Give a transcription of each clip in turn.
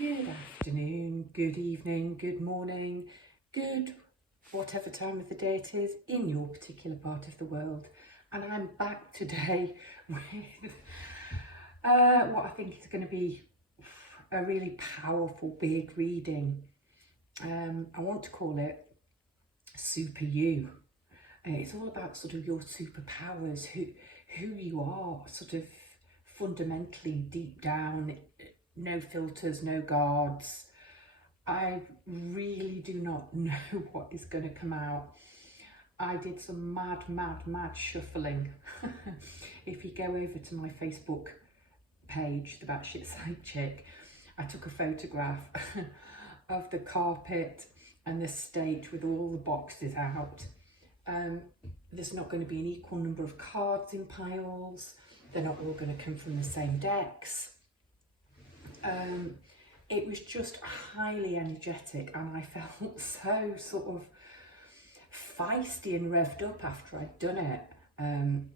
Good afternoon, good evening, good morning, good whatever time of the day it is in your particular part of the world. And I'm back today with what I think is going to be a really powerful, big reading. I want to call it Super You. It's all about sort of your superpowers, who you are, sort of fundamentally deep down. No filters, no guards. I really do not know what is going to come out. I did some mad shuffling. If you go over to my Facebook page, the Batshit Side Chick, I took a photograph of the carpet and the stage with all the boxes out. There's not going to be an equal number of cards in piles. They're not all going to come from the same decks. It was just highly energetic, and I felt so sort of feisty and revved up after I'd done it. And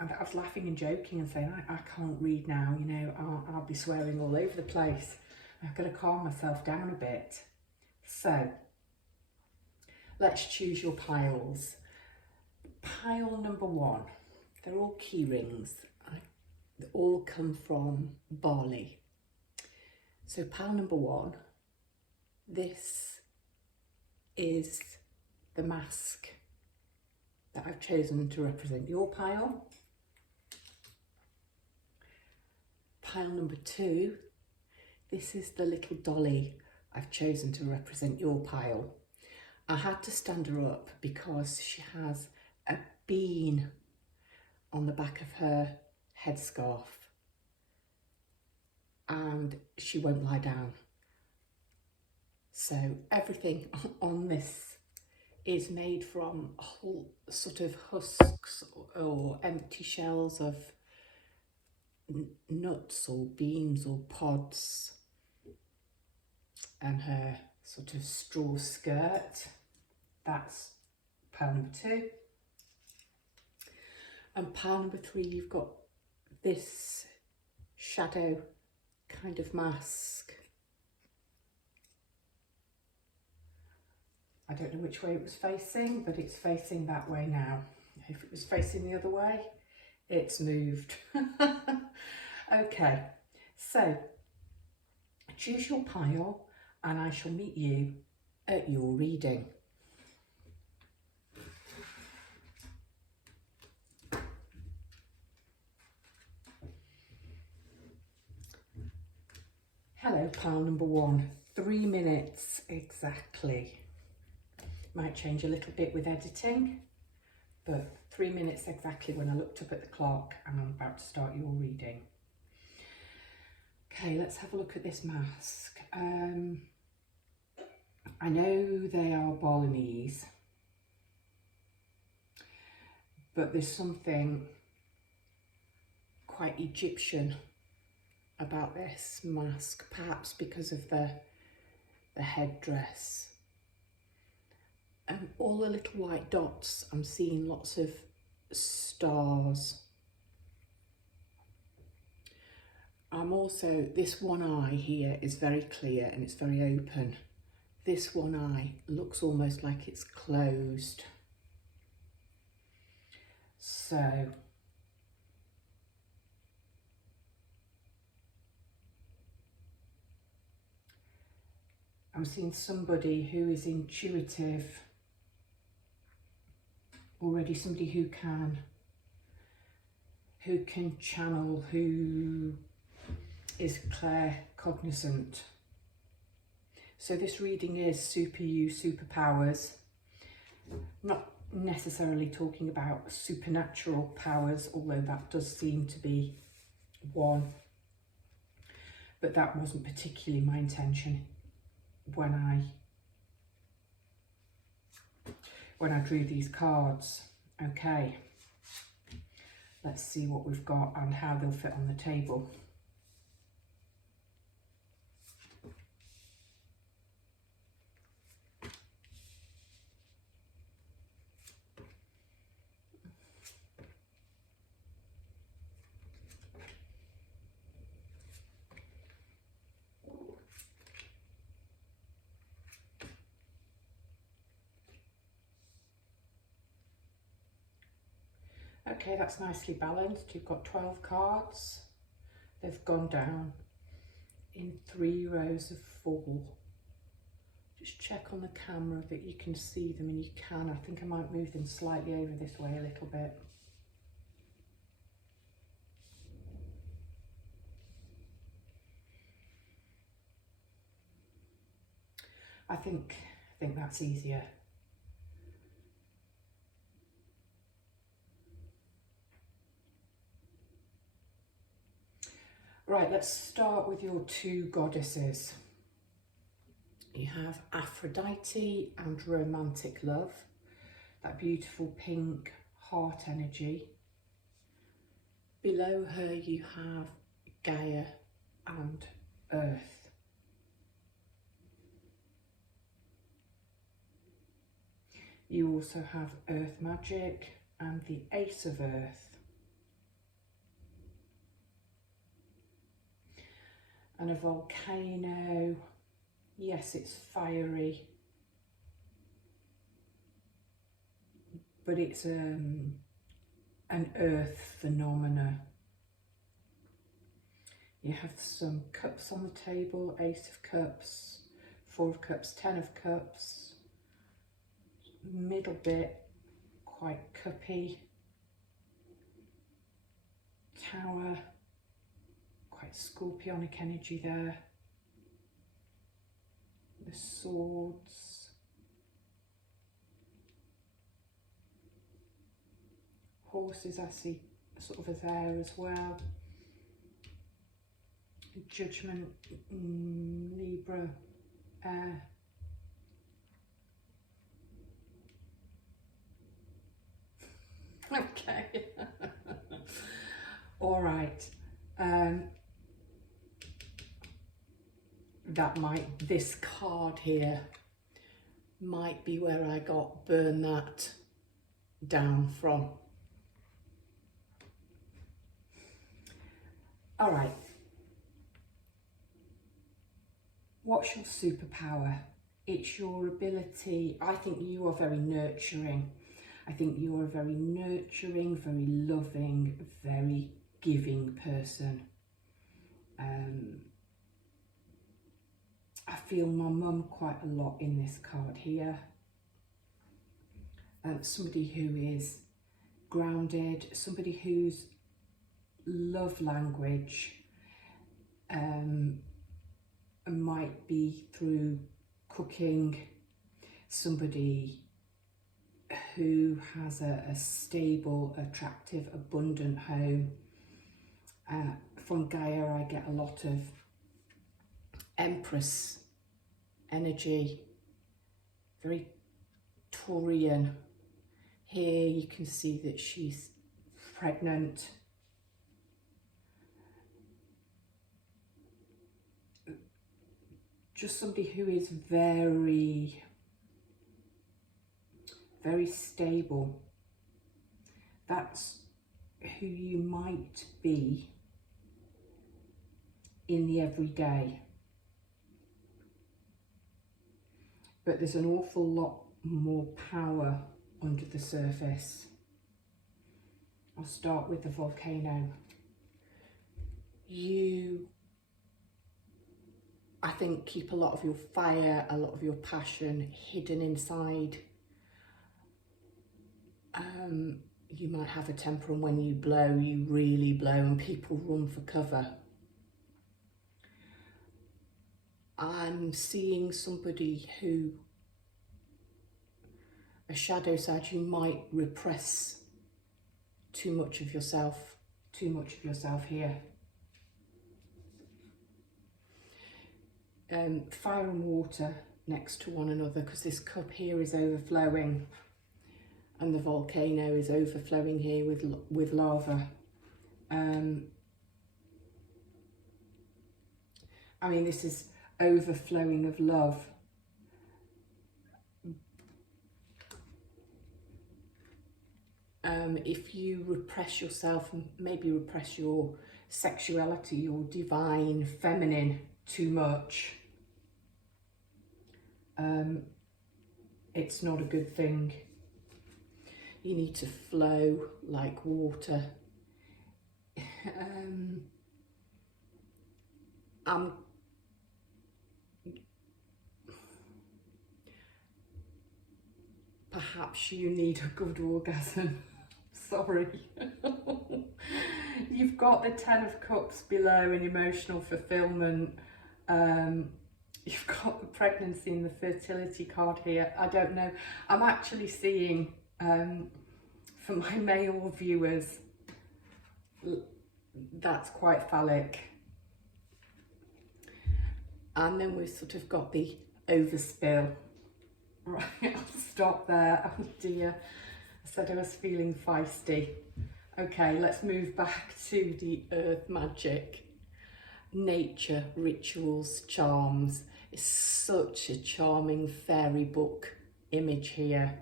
I was laughing and joking and saying, I can't read now, you know, I'll be swearing all over the place. I've got to calm myself down a bit. So let's choose your piles. Pile number one, they're all key rings. They all come from Bali. So pile number one, this is the mask that I've chosen to represent your pile. Pile number two, this is the little dolly I've chosen to represent your pile. I had to stand her up because she has a bean on the back of her headscarf, and she won't lie down. So everything on this is made from whole sort of husks or empty shells of nuts or beans or pods, and her sort of straw skirt. That's pile number two. And pile number three, you've got this shadow kind of mask. I don't know which way it was facing, but it's facing that way now. If it was facing the other way, it's moved. Okay, so choose your pile and I shall meet you at your reading. Hello, pile number one. 3 minutes exactly. Might change a little bit with editing, but 3 minutes exactly when I looked up at the clock and I'm about to start your reading. Okay, let's have a look at this mask. I know they are Balinese, but there's something quite Egyptian about this mask, perhaps because of the headdress. And all the little white dots, I'm seeing lots of stars. I'm also, this one eye here is very clear and it's very open. This one eye looks almost like it's closed. So I'm seeing somebody who is intuitive already, somebody who can channel, who is claircognizant. So this reading is Super You, superpowers. Not necessarily talking about supernatural powers, although that does seem to be one, but that wasn't particularly my intention when I drew these cards. Okay, let's see what we've got and how they'll fit on the table. Okay, that's nicely balanced. You've got 12 cards. They've gone down in 3 rows of 4. Just check on the camera that you can see them, and you can. I think I might move them slightly over this way a little bit. I think that's easier. Right, let's start with your 2 goddesses. You have Aphrodite and romantic love, that beautiful pink heart energy. Below her you have Gaia and Earth. You also have Earth magic and the Ace of Earth. And a volcano. Yes, it's fiery, but it's an earth phenomena. You have some cups on the table, Ace of Cups, 4 of Cups, 10 of Cups. Middle bit, quite cuppy. Tower, quite scorpionic energy there. The Swords. Horses I see sort of there as well. Judgment, Libra, Air. Okay. All right. This card here might be where I got burn that down from. All right. What's your superpower? It's your ability. I think you are very nurturing. I think you are a very nurturing, very loving, very giving person. I feel my mum quite a lot in this card here. Somebody who is grounded, somebody whose love language might be through cooking, somebody who has a stable, attractive, abundant home. From Gaia I get a lot of Empress energy, very Taurian. Here you can see that she's pregnant. Just somebody who is very, very stable. That's who you might be in the everyday. But there's an awful lot more power under the surface. I'll start with the volcano. You, I think, keep a lot of your fire, a lot of your passion hidden inside. You might have a temper, and when you blow, you really blow and people run for cover. I'm seeing somebody who, a shadow side, you might repress too much of yourself here. Fire and water next to one another, because this cup here is overflowing and the volcano is overflowing here with lava. I mean, this is overflowing of love. If you repress yourself, maybe repress your sexuality, your divine feminine too much, it's not a good thing. You need to flow like water. Perhaps you need a good orgasm. Sorry. You've got the 10 of Cups below in emotional fulfillment. You've got the pregnancy and the fertility card here. I don't know. I'm actually seeing, for my male viewers, that's quite phallic. And then we've sort of got the overspill. Right, I'll stop there. Oh dear, I said I was feeling feisty. Okay, let's move back to the earth magic. Nature, rituals, charms. It's such a charming fairy book image here.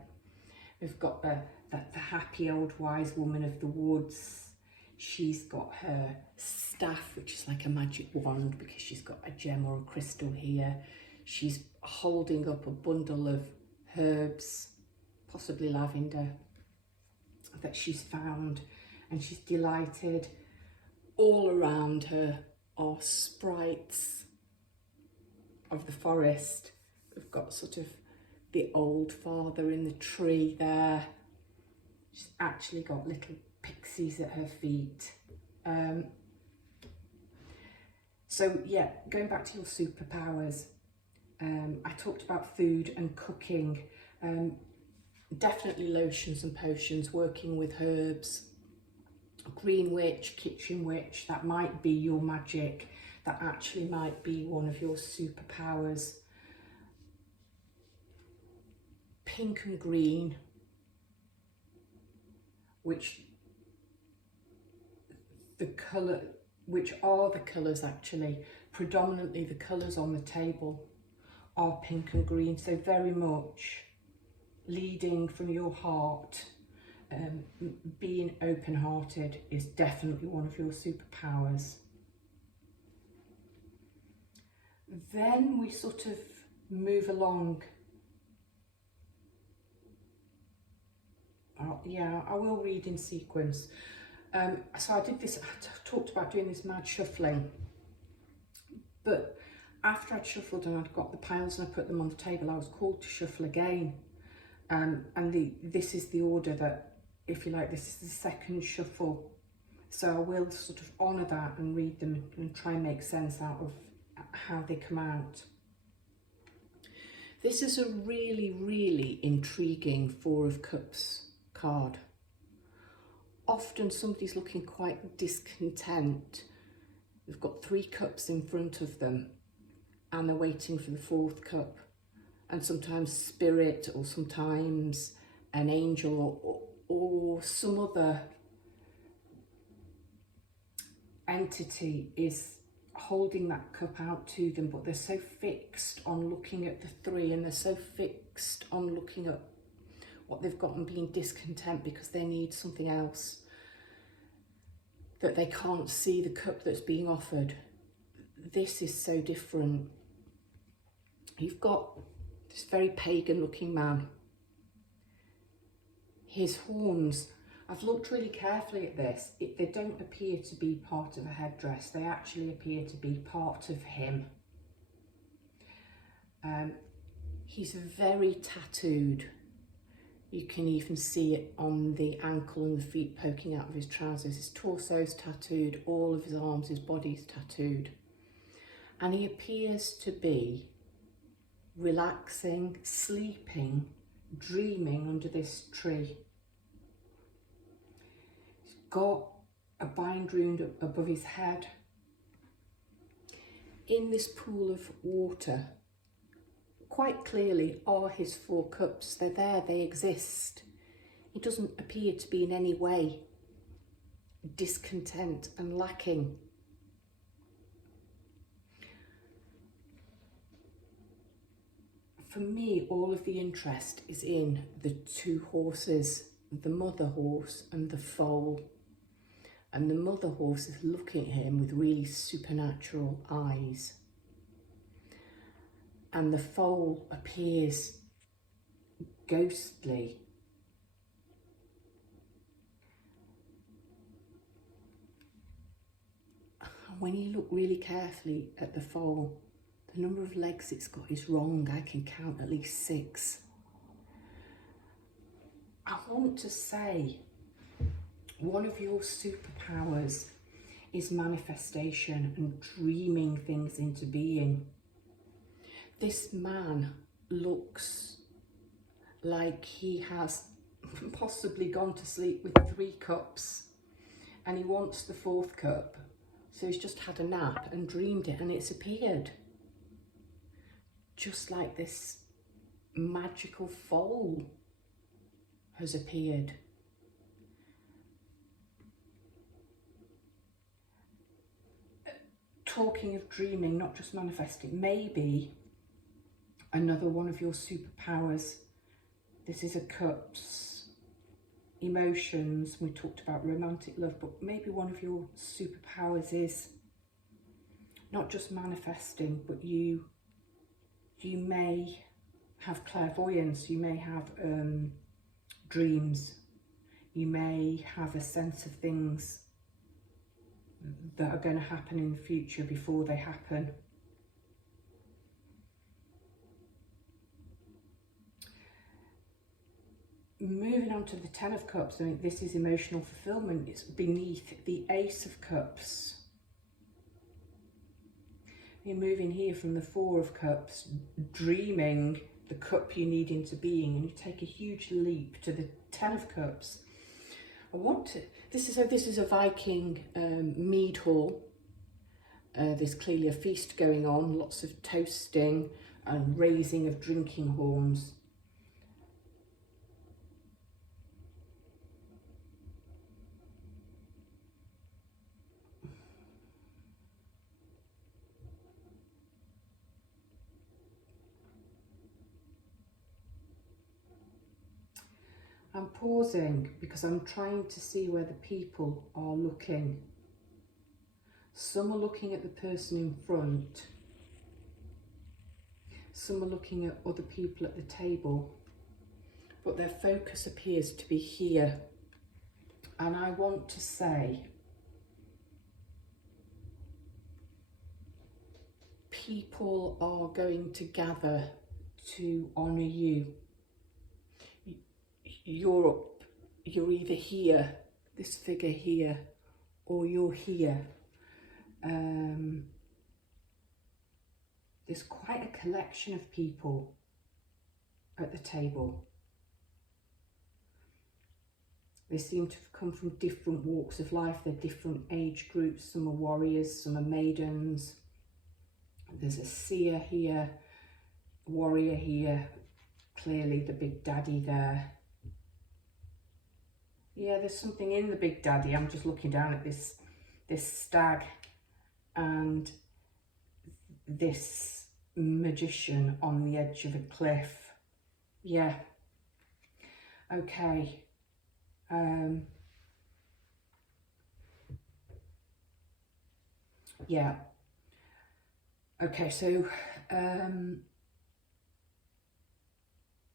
We've got the happy old wise woman of the woods. She's got her staff, which is like a magic wand because she's got a gem or a crystal here. She's holding up a bundle of herbs, possibly lavender, that she's found, and she's delighted. All around her are sprites of the forest. We've got sort of the old father in the tree there. She's actually got little pixies at her feet. So yeah, going back to your superpowers, I talked about food and cooking. Definitely lotions and potions, working with herbs. Green witch, kitchen witch, that might be your magic. That actually might be one of your superpowers. Pink and green, which are the colours actually, predominantly the colours on the table are pink and green, so very much leading from your heart. Being open-hearted is definitely one of your superpowers. Then we sort of move along. Yeah, I will read in sequence. So I did this, I talked about doing this mad shuffling, but after I'd shuffled and I'd got the piles and I put them on the table, I was called to shuffle again. And this is the order that, if you like, this is the second shuffle. So I will sort of honour that and read them and try and make sense out of how they come out. This is a really, really intriguing Four of Cups card. Often somebody's looking quite discontent. They've got 3 cups in front of them and they're waiting for the 4th cup. And sometimes spirit, or sometimes an angel, or some other entity is holding that cup out to them, but they're so fixed on looking at the 3 and they're so fixed on looking at what they've got and being discontent because they need something else, that they can't see the cup that's being offered. This is so different. You've got this very pagan looking man. His horns, I've looked really carefully at this. They don't appear to be part of a headdress. They actually appear to be part of him. He's very tattooed. You can even see it on the ankle and the feet poking out of his trousers. His torso's tattooed, all of his arms, his body's tattooed. And he appears to be relaxing, sleeping, dreaming under this tree. He's got a bind wound above his head. In this pool of water, quite clearly are his 4 cups. They're there, they exist. He doesn't appear to be in any way discontent and lacking. For me, all of the interest is in the 2 horses, the mother horse and the foal. And the mother horse is looking at him with really supernatural eyes. And the foal appears ghostly. when you look really carefully at the foal, the number of legs it's got is wrong. I can count at least 6. I want to say one of your superpowers is manifestation and dreaming things into being. This man looks like he has possibly gone to sleep with 3 cups and he wants the 4th cup. So he's just had a nap and dreamed it and it's appeared. Just like this magical foal has appeared. Talking of dreaming, not just manifesting, maybe another one of your superpowers. This is a cups, emotions. We talked about romantic love, but maybe one of your superpowers is not just manifesting, but you may have clairvoyance, you may have dreams, you may have a sense of things that are going to happen in the future before they happen. Moving on to the 10 of Cups, I think this is emotional fulfillment. It's beneath the Ace of Cups. You're moving here from the 4 of Cups, dreaming the cup you need into being, and you take a huge leap to the 10 of Cups. This is a Viking mead hall. There's clearly a feast going on, lots of toasting and raising of drinking horns. I'm pausing because I'm trying to see where the people are looking. Some are looking at the person in front. Some are looking at other people at the table. But their focus appears to be here. And I want to say, people are going to gather to honour you. You're either here, this figure here, or you're here. There's quite a collection of people at the table. They seem to have come from different walks of life. They're different age groups. Some are warriors, some are maidens. There's a seer here, a warrior here, clearly the big daddy there. Yeah, there's something in the big daddy. I'm just looking down at this stag and this magician on the edge of a cliff. Yeah. Okay. Yeah. Okay, so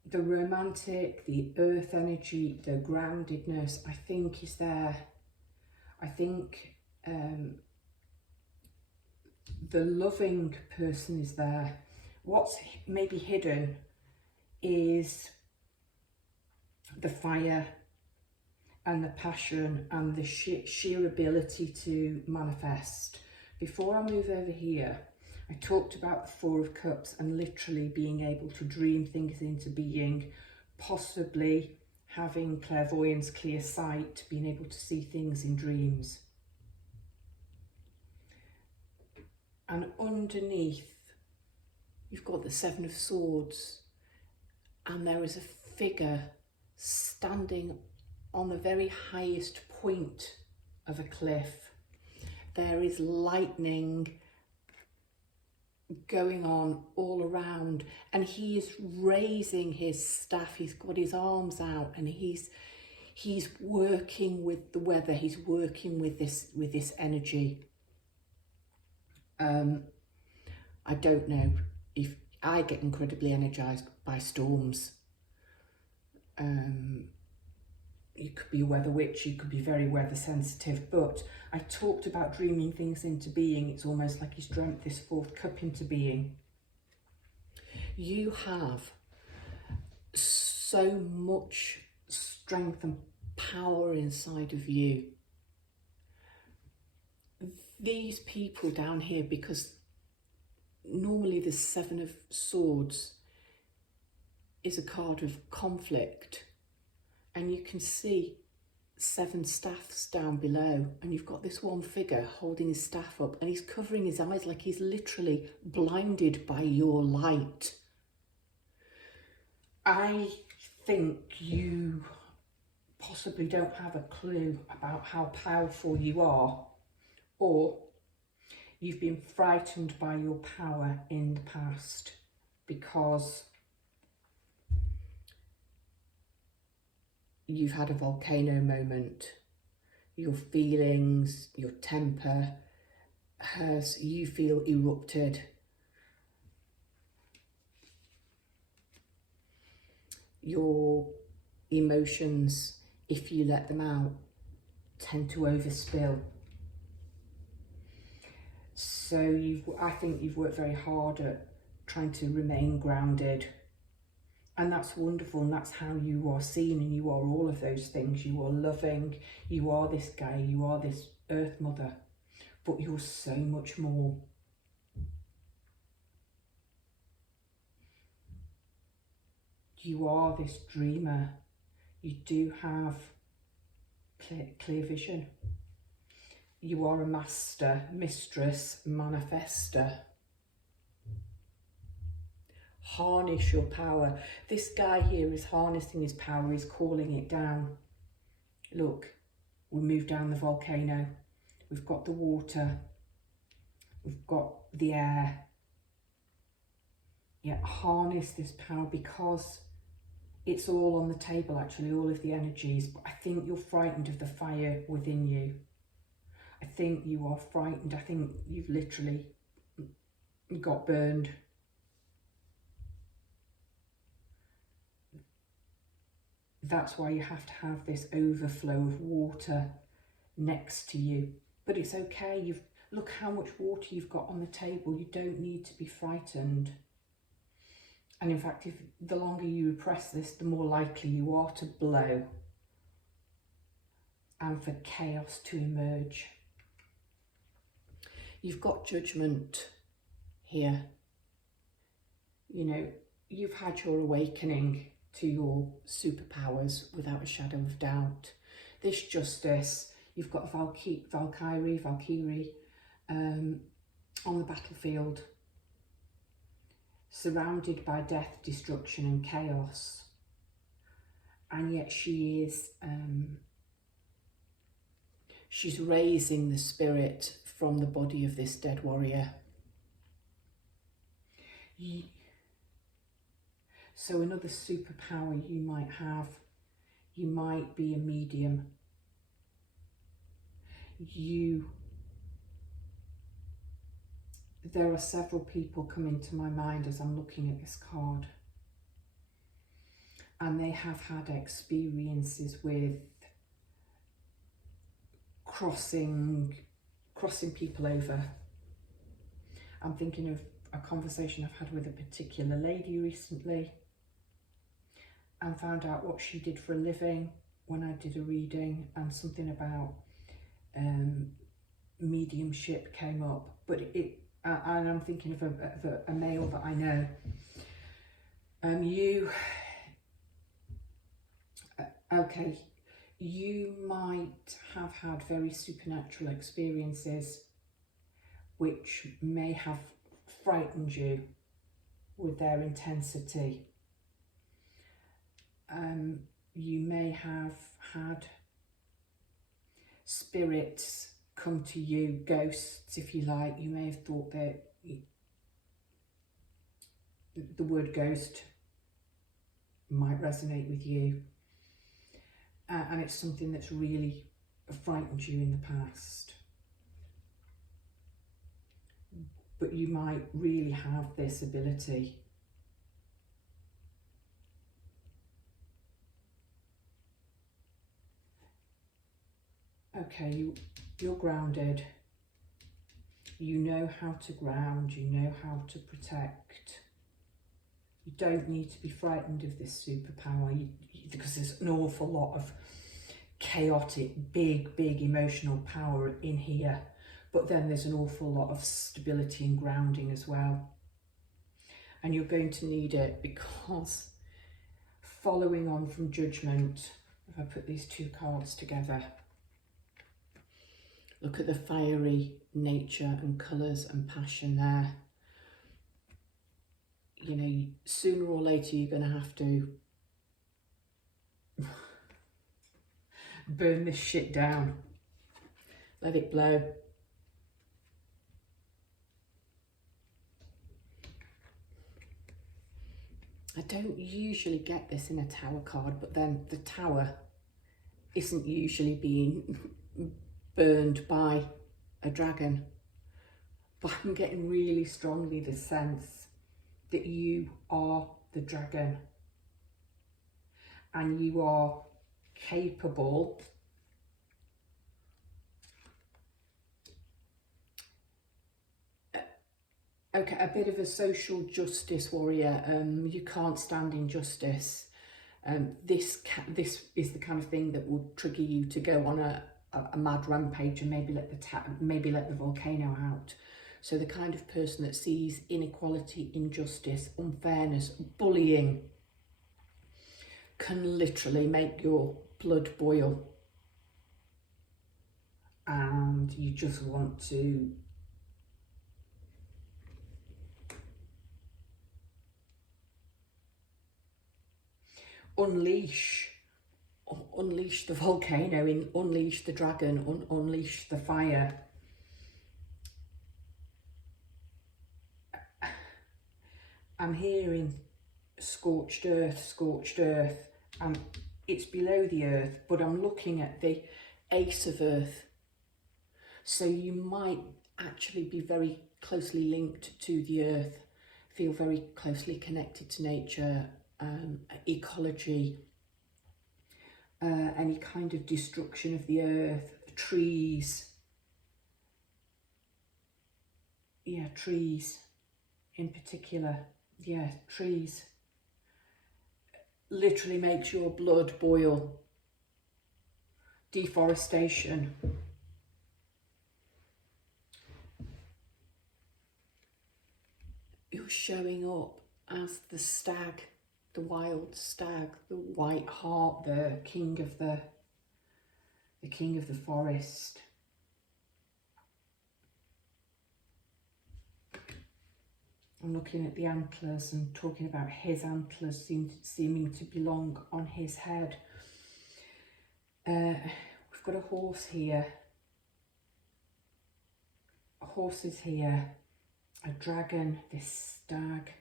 the romantic, the earth energy, the groundedness, I think is there. I think the loving person is there. What's maybe hidden is the fire and the passion and the sheer ability to manifest. Before I move over here, I talked about the 4 of Cups and literally being able to dream things into being, possibly having clairvoyance, clear sight, being able to see things in dreams. And underneath, you've got the 7 of Swords, and there is a figure standing on the very highest point of a cliff. There is lightning going on all around, and he is raising his staff. He's got his arms out, and he's working with the weather. He's working with this energy. I don't know if I get incredibly energized by storms. you could be a weather witch, you could be very weather sensitive, but I talked about dreaming things into being. It's almost like he's dreamt this fourth cup into being. You have so much strength and power inside of you. These people down here, because normally the Seven of Swords is a card of conflict, and you can see 7 staffs down below, and you've got this one figure holding his staff up, and he's covering his eyes like he's literally blinded by your light. I think you possibly don't have a clue about how powerful you are, or you've been frightened by your power in the past because you've had a volcano moment. Your feelings, your temper has, you feel, erupted. Your emotions, if you let them out, tend to overspill. So I think you've worked very hard at trying to remain grounded. And that's wonderful, and that's how you are seen, and you are all of those things. You are loving, you are this guy, you are this Earth Mother, but you're so much more. You are this dreamer. You do have clear vision. You are a master, mistress, manifester. Harness your power. This guy here is harnessing his power, he's calling it down. Look, we moved down the volcano. We've got the water. We've got the air. Yeah, harness this power, because it's all on the table, actually, all of the energies. But I think you're frightened of the fire within you. I think you are frightened. I think you've literally got burned. That's why you have to have this overflow of water next to you. But it's okay. Look how much water you've got on the table. You don't need to be frightened. And in fact, the longer you repress this, the more likely you are to blow and for chaos to emerge. You've got judgment here. You know, you've had your awakening to your superpowers without a shadow of doubt. This justice, you've got Valkyrie on the battlefield, surrounded by death, destruction and chaos. And yet she is, she's raising the spirit from the body of this dead warrior. So another superpower you might have, you might be a medium. There are several people coming to my mind as I'm looking at this card. And they have had experiences with crossing people over. I'm thinking of a conversation I've had with a particular lady recently, and found out what she did for a living when I did a reading, and something about mediumship came up. But and I'm thinking of a male that I know. Okay, you might have had very supernatural experiences which may have frightened you with their intensity. You may have had spirits come to you, ghosts if you like. You may have thought that the word ghost might resonate with you, and it's something that's really frightened you in the past. But you might really have this ability. Okay, you're grounded. You know how to ground, you know how to protect. You don't need to be frightened of this superpower because there's an awful lot of chaotic, big emotional power in here. But then there's an awful lot of stability and grounding as well. And you're going to need it because following on from Judgment, if I put these two cards together, look at the fiery nature and colours and passion there. You know, sooner or later you're going to have to burn this shit down. Let it blow. I don't usually get this in a Tower card, but then the Tower isn't usually being burned by a dragon. But I'm getting really strongly the sense that you are the dragon and you are capable okay, a bit of a social justice warrior. You can't stand injustice. This is the kind of thing that will trigger you to go on a mad rampage and maybe let the volcano out. So the kind of person that sees inequality, injustice, unfairness, bullying can literally make your blood boil, and you just want to unleash the volcano, unleash the dragon, unleash the fire. I'm hearing scorched earth, and it's below the earth, but I'm looking at the Ace of Earth. So you might actually be very closely linked to the earth, feel very closely connected to nature, ecology, any kind of destruction of the earth, trees. Yeah, trees in particular. Yeah, trees. Literally makes your blood boil. Deforestation. You're showing up as the stag, the wild stag, the white hart, the king of the forest. I'm looking at the antlers and talking about his antlers seeming to belong on his head. We've got a horse here. A horse is here. A dragon, this stag.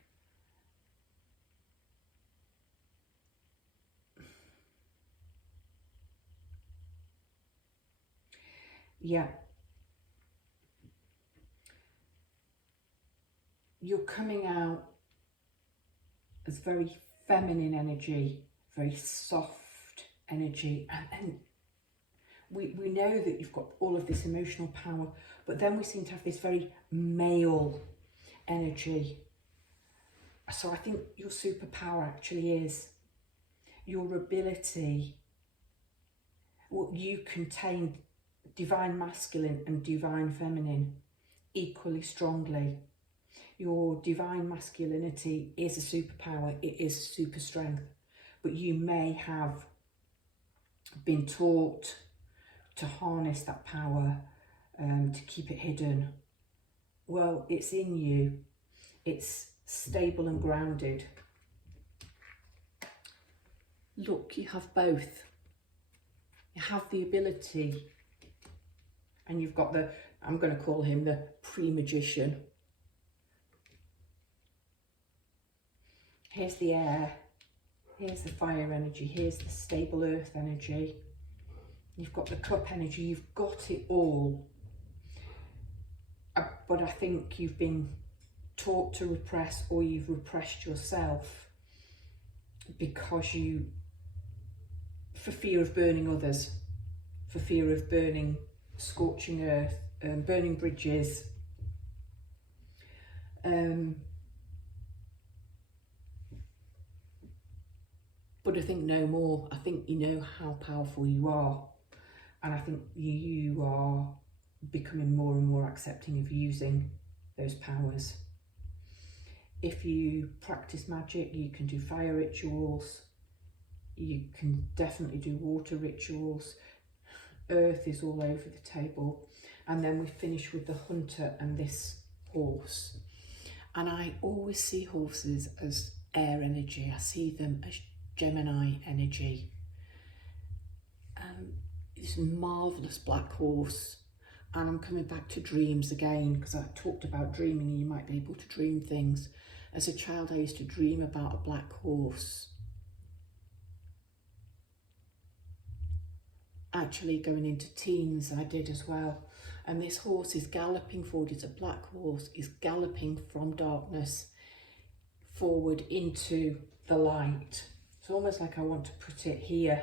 Yeah. You're coming out as very feminine energy, very soft energy, and we know that you've got all of this emotional power, but then we seem to have this very male energy. So I think your superpower actually is your ability. Well, you contain divine masculine and divine feminine equally strongly. Your divine masculinity is a superpower, it is super strength, but you may have been taught to harness that power, to keep it hidden. Well, it's in you, it's stable and grounded. Look, you have both. You have the ability, and you've got the, I'm going to call him the pre-magician. Here's the air, here's the fire energy, here's the stable earth energy. You've got the cup energy, you've got it all. But I think you've been taught to repress, or you've repressed yourself because for fear of burning others, for fear of burning, scorching earth, burning bridges. But I think no more. I think you know how powerful you are. And I think you are becoming more and more accepting of using those powers. If you practice magic, you can do fire rituals. You can definitely do water rituals. Earth is all over the table. And then we finish with the hunter and this horse. And I always see horses as air energy. I see them as Gemini energy. This marvellous black horse. And I'm coming back to dreams again, because I talked about dreaming and you might be able to dream things. As a child, I used to dream about a black horse. Actually, going into teens, I did as well. And this horse is galloping forward. It's a black horse. It's galloping from darkness forward into the light. It's almost like I want to put it here.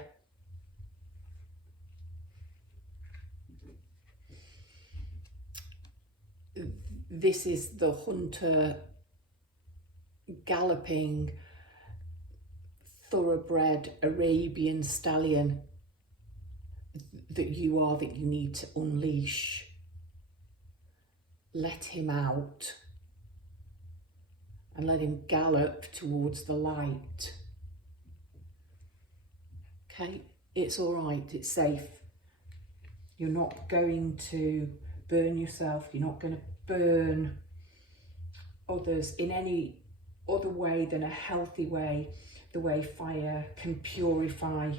This is the hunter galloping thoroughbred Arabian stallion that you are, that you need to unleash. Let him out and let him gallop towards the light. Okay, it's all right, it's safe. You're not going to burn yourself. You're not going to burn others in any other way than a healthy way, the way fire can purify.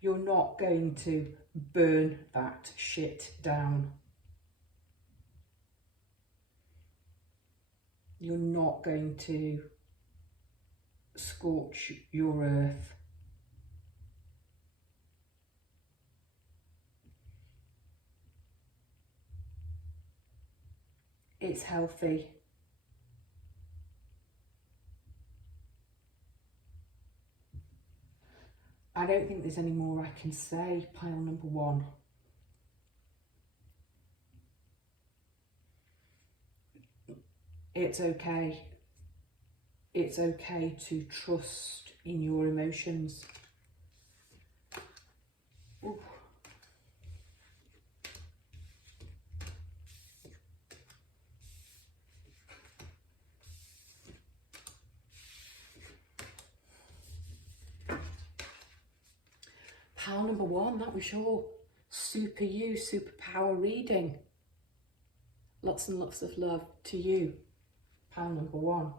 You're not going to burn that shit down. You're not going to scorch your earth. It's healthy. I don't think there's any more I can say. Pile number one. It's okay. It's okay to trust in your emotions. Ooh. Pile number one, that was your super you, superpower reading. Lots and lots of love to you. Pile number one.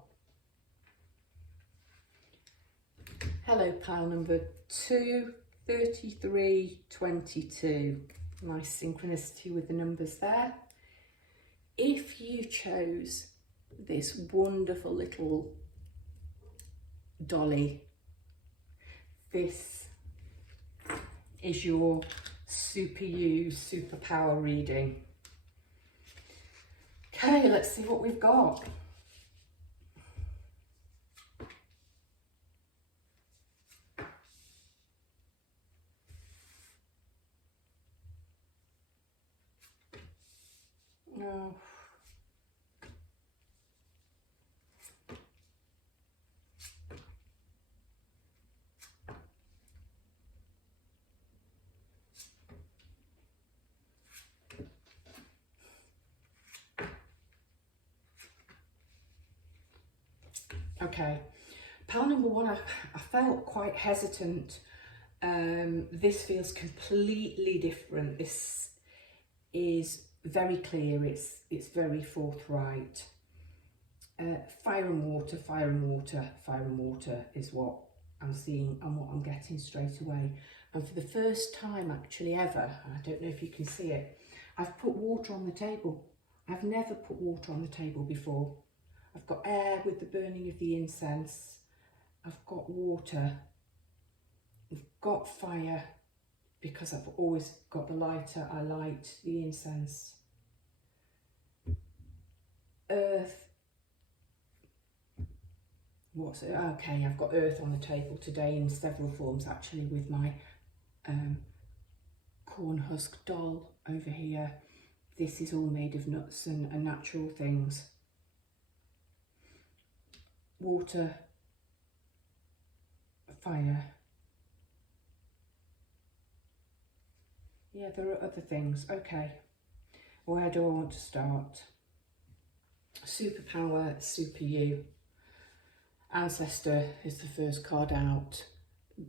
Hello, pile number two, 33, 22. Nice synchronicity with the numbers there. If you chose this wonderful little dolly, this is your super you, superpower reading. Okay, let's see what we've got. Oh. Okay, pile number one, I felt quite hesitant. This feels completely different. This is very clear, it's very forthright. Fire and water, fire and water, fire and water is what I'm seeing and what I'm getting straight away. And for the first time actually ever, I don't know if you can see it, I've put water on the table. I've never put water on the table before. I've got air with the burning of the incense. I've got water. I've got fire because I've always got the lighter. I light the incense. Earth, what's it? Okay, I've got earth on the table today in several forms, actually, with my corn husk doll over here. This is all made of nuts and natural things. Water, fire. Yeah, there are other things. Okay, where do I want to start? Superpower, super you. Ancestor is the first card out.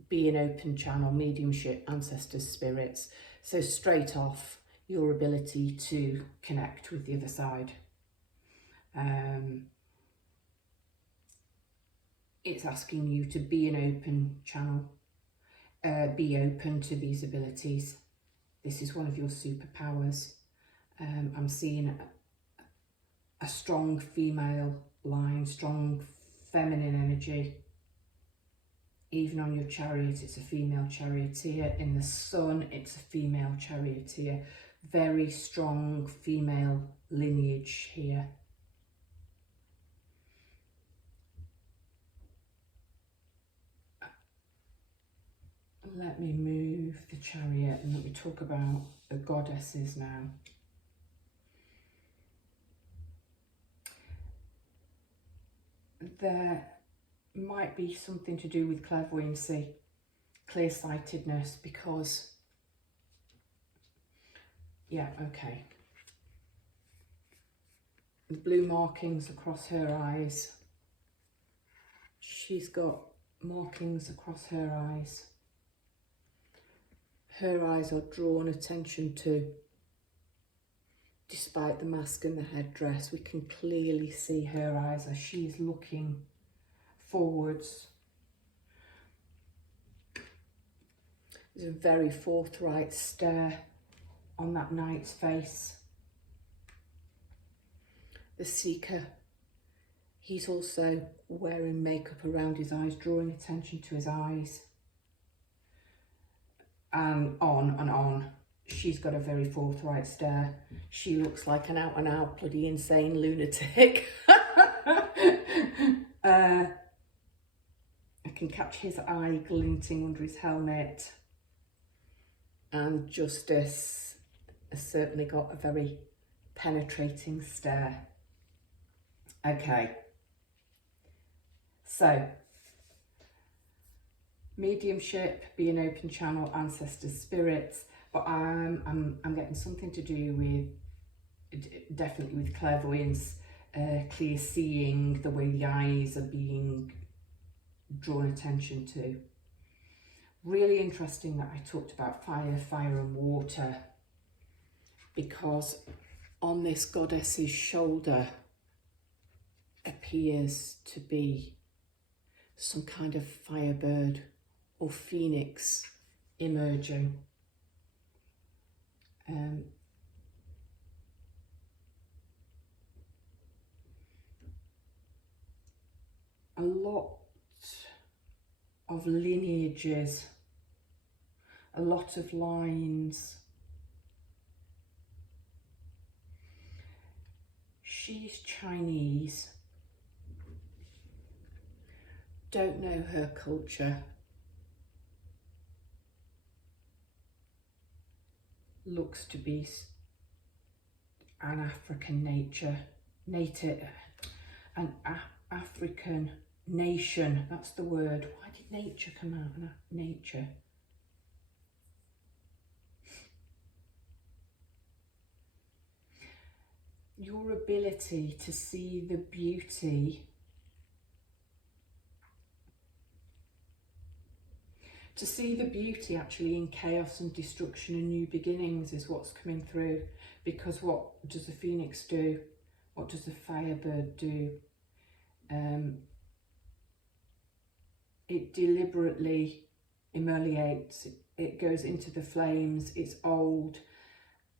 Be an open channel, mediumship, ancestors, spirits. So straight off, your ability to connect with the other side. It's asking you to be an open channel, be open to these abilities. This is one of your superpowers. I'm seeing a strong female line, strong feminine energy. Even on your chariot, it's a female charioteer. In the sun, it's a female charioteer. Very strong female lineage here. Let me move the chariot and let me talk about the goddesses now. There might be something to do with clairvoyancy, clear-sightedness, because, yeah, okay. The blue markings across her eyes. She's got markings across her eyes. Her eyes are drawn attention to. Despite the mask and the headdress, we can clearly see her eyes as she's looking forwards. There's a very forthright stare on that knight's face. The seeker, he's also wearing makeup around his eyes, drawing attention to his eyes. And on. She's got a very forthright stare. She looks like an out-and-out bloody insane lunatic. I can catch his eye glinting under his helmet. And Justice has certainly got a very penetrating stare. Okay. So, mediumship, be an open channel, ancestors, spirits, but I'm getting something to do with, definitely with clairvoyance, clear seeing, the way the eyes are being drawn attention to. Really interesting that I talked about fire, and water, because on this goddess's shoulder appears to be some kind of firebird or phoenix emerging. A lot of lineages, a lot of lines. She's Chinese. Don't know her culture. Looks to be an African African nation. That's the word. Why did nature come out? Nature. Your ability to see the beauty, actually in chaos and destruction and new beginnings is what's coming through. Because what does the phoenix do? What does the firebird do? It deliberately immolates, it goes into the flames, it's old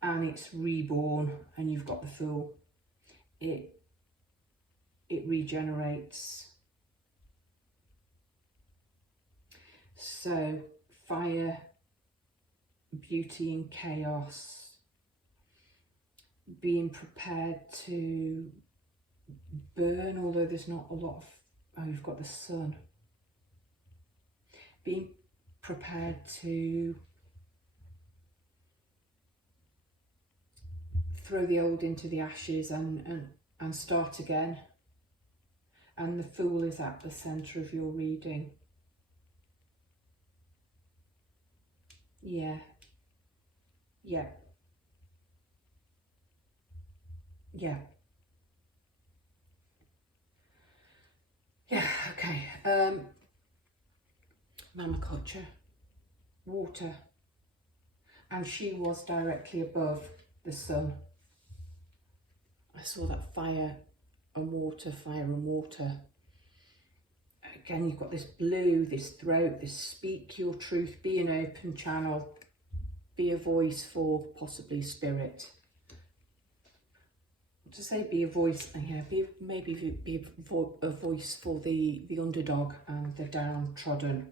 and it's reborn, and you've got the Fool. It regenerates. So fire, beauty in chaos, being prepared to burn, although there's not a lot Oh, you've got the sun. Being prepared to throw the old into the ashes and start again. And the Fool is at the centre of your reading. Yeah. Yeah. Yeah. Yeah, okay. Mama culture, water. And she was directly above the sun. I saw that fire and water, fire and water. Again, you've got this blue, this throat, this speak your truth, be an open channel, be a voice for possibly spirit. To say be a voice, yeah, maybe be a voice for the underdog and the downtrodden.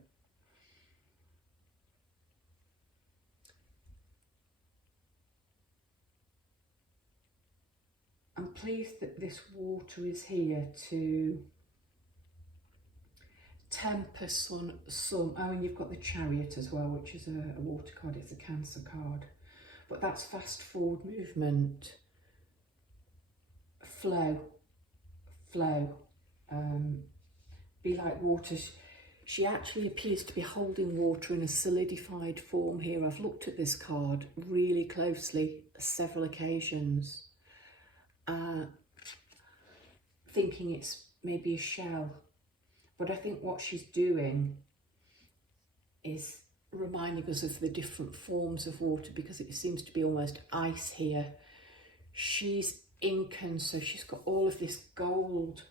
I'm pleased that this water is here to temper some. I mean, you've got the Chariot as well, which is a water card. It's a Cancer card, but that's fast forward movement, flow. Be like water. She actually appears to be holding water in a solidified form here. I've looked at this card really closely several occasions, thinking it's maybe a shell. But I think what she's doing is reminding us of the different forms of water, because it seems to be almost ice here. She's Incan, so she's got all of this gold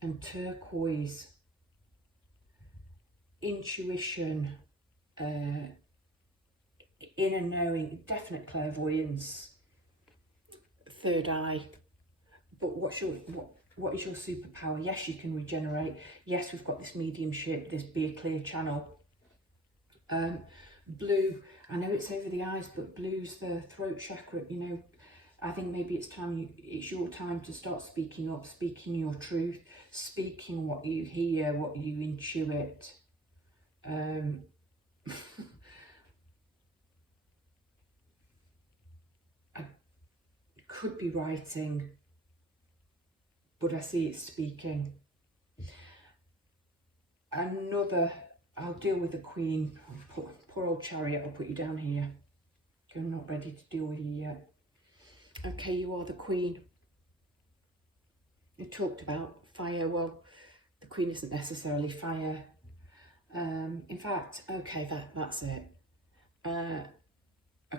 and turquoise, intuition, inner knowing, definite clairvoyance, third eye. But what is your superpower? Yes, you can regenerate. Yes, we've got this mediumship, this be a clear channel. Blue, I know it's over the eyes, but blue's the throat chakra. You know, I think maybe it's your time to start speaking up, speaking your truth, speaking what you hear, what you intuit. I could be writing, but I see it speaking. I'll deal with the Queen. Poor old Chariot, I'll put you down here. I'm not ready to deal with you yet. Okay, you are the Queen. You talked about fire. Well, the Queen isn't necessarily fire. In fact, okay, that's it. A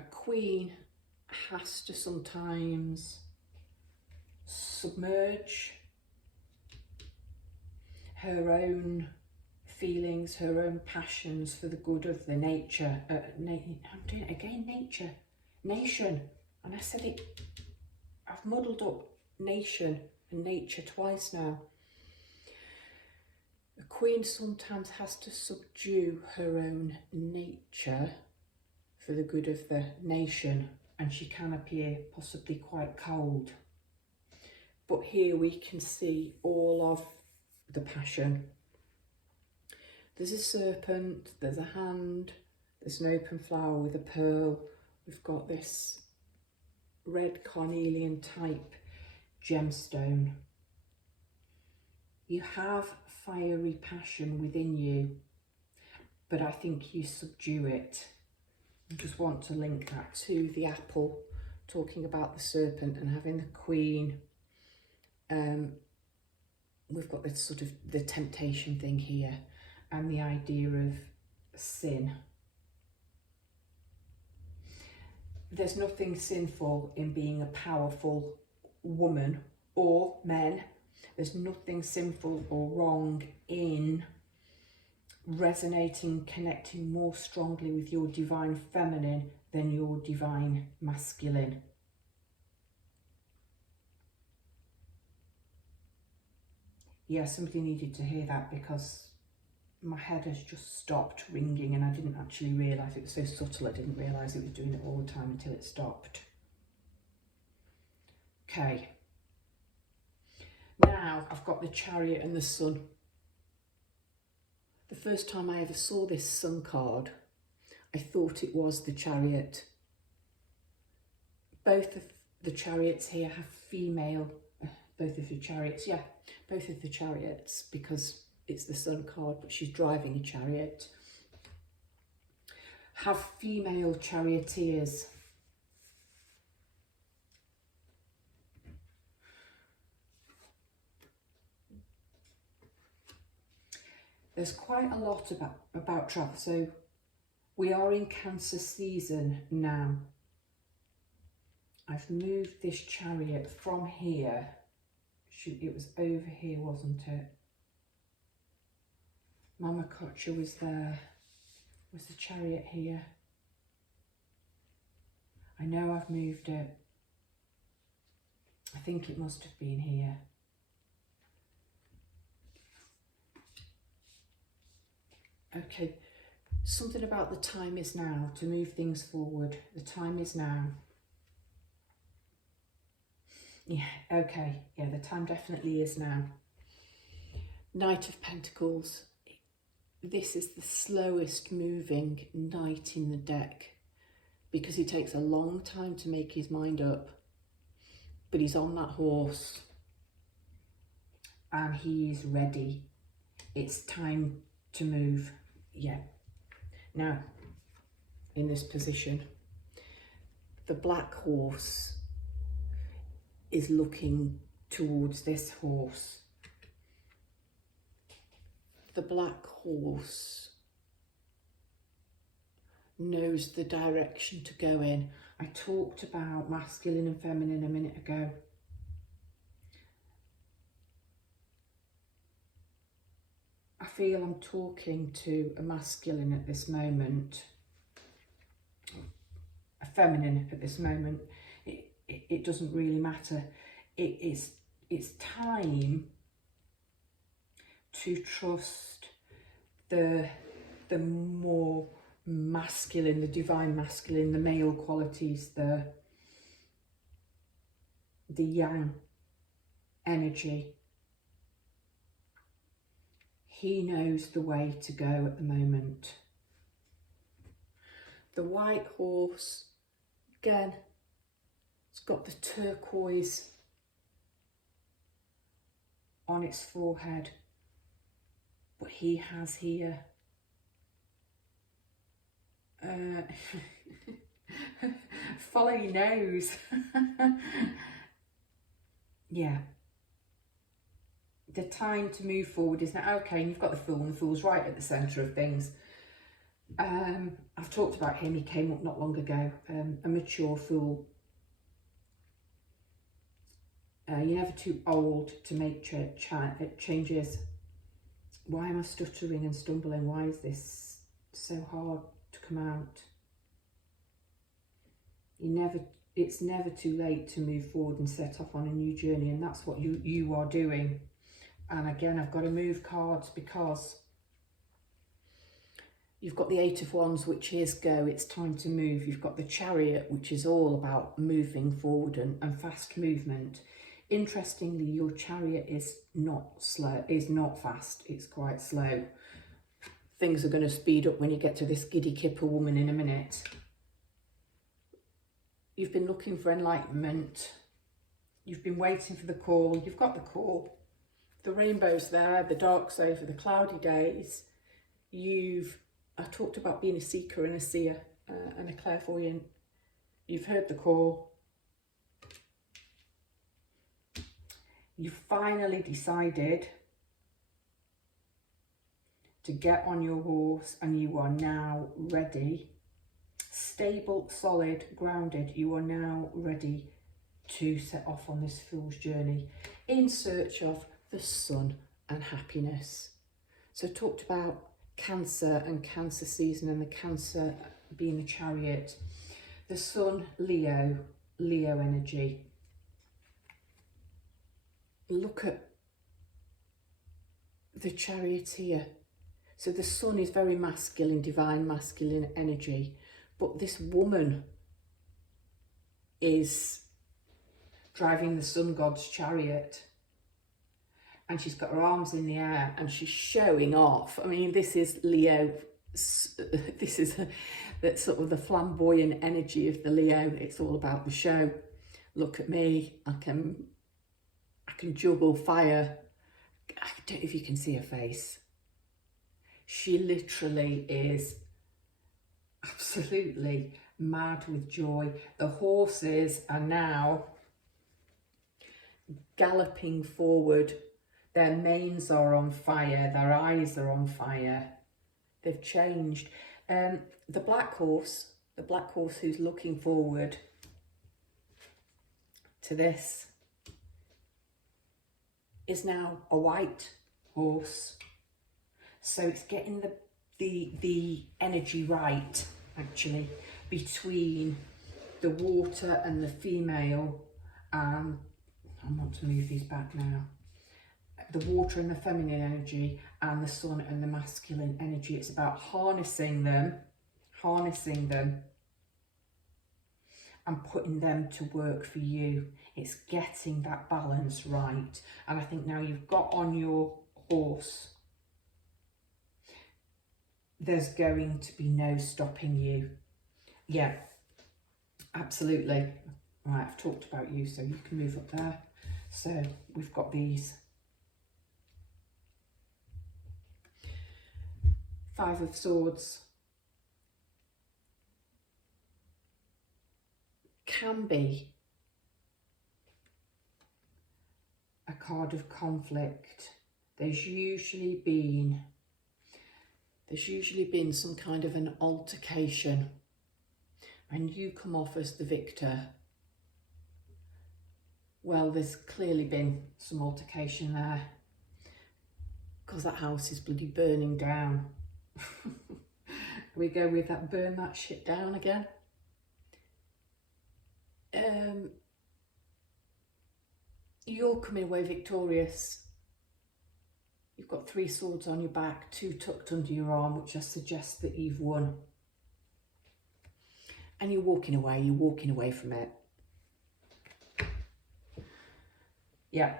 Queen has to sometimes submerge her own feelings, her own passions for the good of the nature. I'm doing it again, nation. And I said it, I've muddled up nation and nature twice now. A Queen sometimes has to subdue her own nature for the good of the nation, and she can appear possibly quite cold. But here we can see all of the passion. There's a serpent, there's a hand, there's an open flower with a pearl. We've got this red carnelian type gemstone. You have fiery passion within you, but I think you subdue it. I just want to link that to the apple, talking about the serpent and having the Queen. We've got this sort of the temptation thing here, and the idea of sin. There's nothing sinful in being a powerful woman or men. There's nothing sinful or wrong in resonating, connecting more strongly with your divine feminine than your divine masculine. Yeah, somebody needed to hear that, because my head has just stopped ringing and I didn't actually realise it was so subtle. I didn't realise it was doing it all the time until it stopped. Okay. Now I've got the Chariot and the Sun. The first time I ever saw this sun card, I thought it was the Chariot. Both of the chariots here have female, both of the chariots, yeah, both of the chariots, because it's the sun card, but she's driving a chariot, have female charioteers. There's quite a lot about travel. So we are in Cancer season now. I've moved this chariot from here. Shoot, it was over here, wasn't it? Mama Kocha was there. Was the chariot here? I know I've moved it. I think it must have been here. Okay, something about the time is now to move things forward. The time is now. Yeah, okay, yeah, the time definitely is now. Knight of Pentacles. This is the slowest moving knight in the deck because he takes a long time to make his mind up, but he's on that horse and he is ready. It's time to move. Yeah. Now, in this position, the black horse is looking towards this horse. The black horse knows the direction to go in. I talked about masculine and feminine a minute ago. I feel I'm talking to a masculine at this moment, a feminine at this moment. It doesn't really matter. It's time to trust the more masculine, the divine masculine, the male qualities, the yang energy. He knows the way to go at the moment. The white horse, again, it's got the turquoise on its forehead, but he has here follow your nose. Yeah. The time to move forward is now. Okay, and you've got the Fool, and the Fool's right at the centre of things. I've talked about him. He came up not long ago. A mature Fool. You're never too old to make changes. Why am I stuttering and stumbling? Why is this so hard to come out? It's never too late to move forward and set off on a new journey, and that's what you are doing. And again, I've got to move cards because you've got the Eight of Wands, which is go, it's time to move. You've got the Chariot, which is all about moving forward and fast movement. Interestingly, your Chariot is not fast, it's quite slow. Things are going to speed up when you get to this Giddy Kipper woman in a minute. You've been looking for enlightenment. You've been waiting for the call. You've got the call. The rainbow's there, the dark's over, the cloudy days. I talked about being a seeker and a seer and a clairvoyant. You've heard the call. You finally decided to get on your horse and you are now ready. Stable, solid, grounded. You are now ready to set off on this fool's journey in search of the sun and happiness. So talked about Cancer and Cancer season and the Cancer being the Chariot. The sun, Leo energy. Look at the Charioteer. So the sun is very masculine, divine masculine energy, but this woman is driving the sun god's chariot. and she's got her arms in the air and she's showing off. I mean, this is Leo. This is that sort of the flamboyant energy of the Leo. It's all about the show. Look at me. I can juggle fire. I don't know if you can see her face. She literally is absolutely mad with joy. The horses are now galloping forward. Their manes are on fire. Their eyes are on fire. They've changed. The black horse who's looking forward to this is now a white horse. So it's getting the energy right, actually, between the water and the female. I want to move these back now. The water and the feminine energy, and the sun and the masculine energy. It's about harnessing them and putting them to work for you. It's getting that balance right. And I think now you've got on your horse, there's going to be no stopping you. Yeah, absolutely. Right, I've talked about you, so you can move up there. So we've got these. Five of Swords can be a card of conflict. There's usually been some kind of an altercation and you come off as the victor. Well, there's clearly been some altercation there because that house is bloody burning down. We go with that, burn that shit down again. You're coming away victorious. You've got 3 swords on your back, 2 tucked under your arm, which just suggests that you've won. And you're walking away from it. Yeah.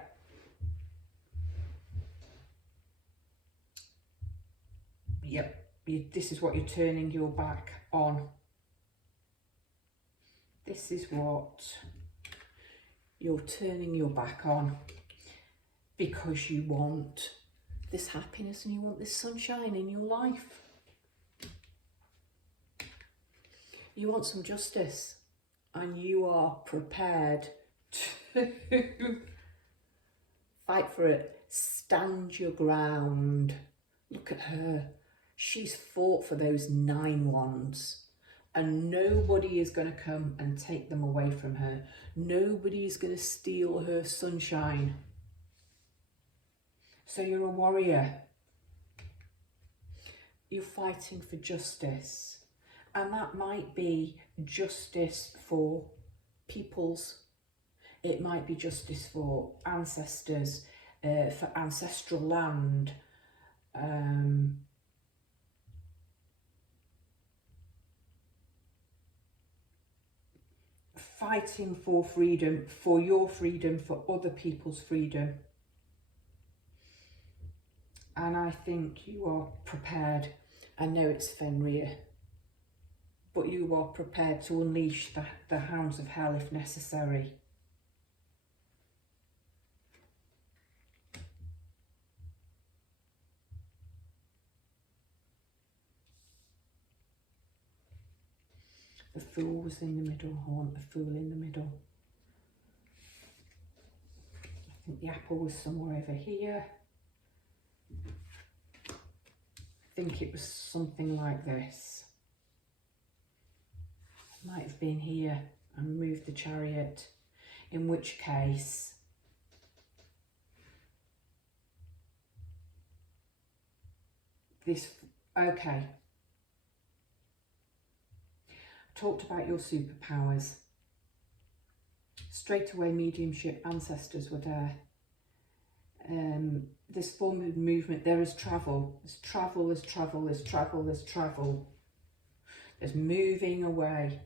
Yep, this is what you're turning your back on. This is what you're turning your back on because you want this happiness and you want this sunshine in your life. You want some justice and you are prepared to fight for it. Stand your ground. Look at her. She's fought for those 9 wands and nobody is going to come and take them away from her. Nobody is going to steal her sunshine. So you're a warrior. You're fighting for justice. And that might be justice for peoples. It might be justice for ancestors, for ancestral land. Fighting for freedom, for your freedom, for other people's freedom. And I think you are prepared. I know it's Fenrir, but you are prepared to unleash the hounds of hell if necessary. The Fool was in the middle. I want the Fool in the middle. I think the Apple was somewhere over here. I think it was something like this. It might have been here and moved the Chariot, in which case this, okay. Talked about your superpowers. Straight away, mediumship, ancestors were there. This form of movement, there is travel. There's travel, there's travel, there's travel, there's travel. There's moving away.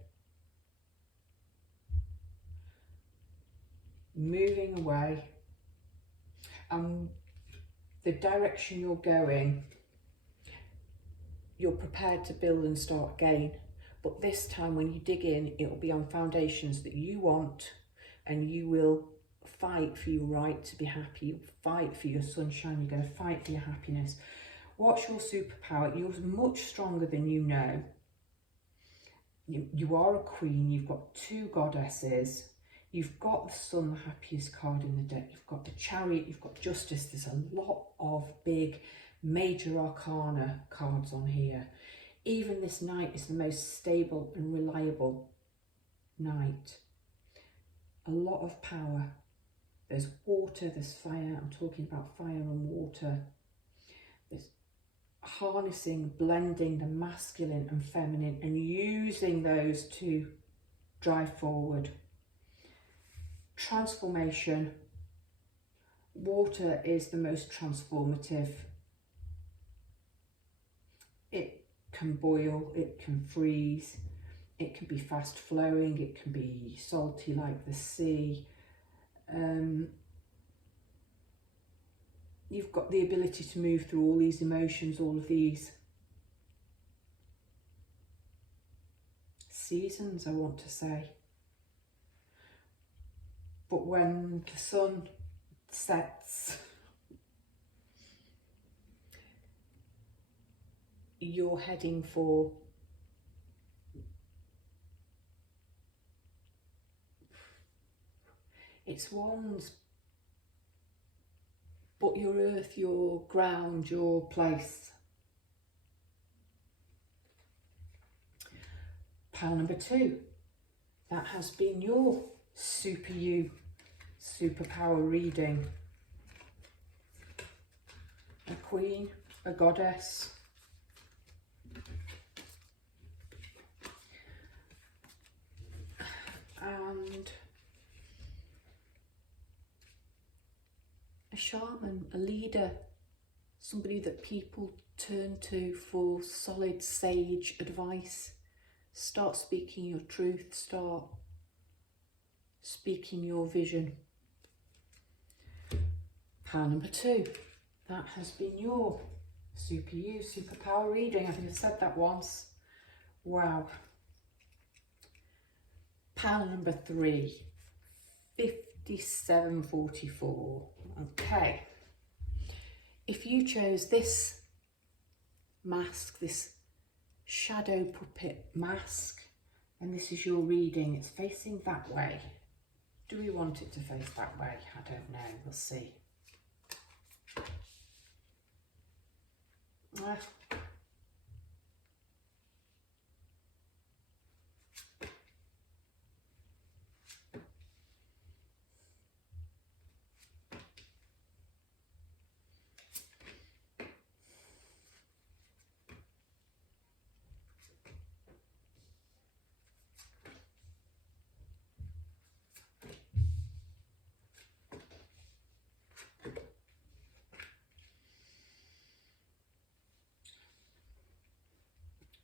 Moving away. And the direction you're going, you're prepared to build and start again. But this time when you dig in, it'll be on foundations that you want, and you will fight for your right to be happy. You'll fight for your sunshine. You're going to fight for your happiness. What's your superpower? You're much stronger than you know. You are a queen. You've got 2 goddesses. You've got the sun, the happiest card in the deck. You've got the chariot. You've got justice. There's a lot of big major arcana cards on here. Even this knight is the most stable and reliable knight. A lot of power. There's water, there's fire. I'm talking about fire and water. There's harnessing, blending the masculine and feminine and using those to drive forward. Transformation. Water is the most transformative. It can boil, it can freeze, it can be fast flowing, it can be salty like the sea. You've got the ability to move through all these emotions, all of these seasons, I want to say. But when the sun sets, you're heading for it's wands, but your earth, your ground, your place. Pile number 2, that has been your super you, superpower reading. A queen, a goddess, and a shaman, a leader, somebody that people turn to for solid sage advice. Start speaking your truth, start speaking your vision. Pile number 2, that has been your super you, superpower reading. I think I've said that once. Wow. Pile number 3, 5744. Okay. If you chose this mask, this shadow puppet mask, and this is your reading, it's facing that way. Do we want it to face that way? I don't know. We'll see.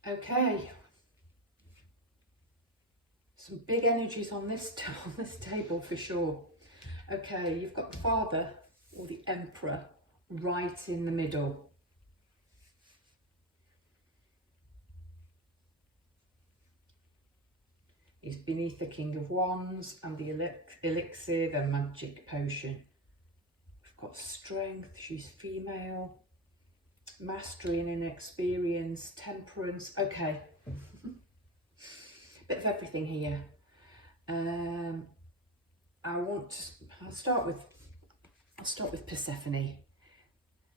Okay, some big energies on this table for sure. Okay, you've got the Father or the Emperor right in the middle. He's beneath the King of Wands and the elixir, the magic potion. We've got strength, she's female. Mastery and inexperience, temperance. Okay, bit of everything here. I'll start with Persephone.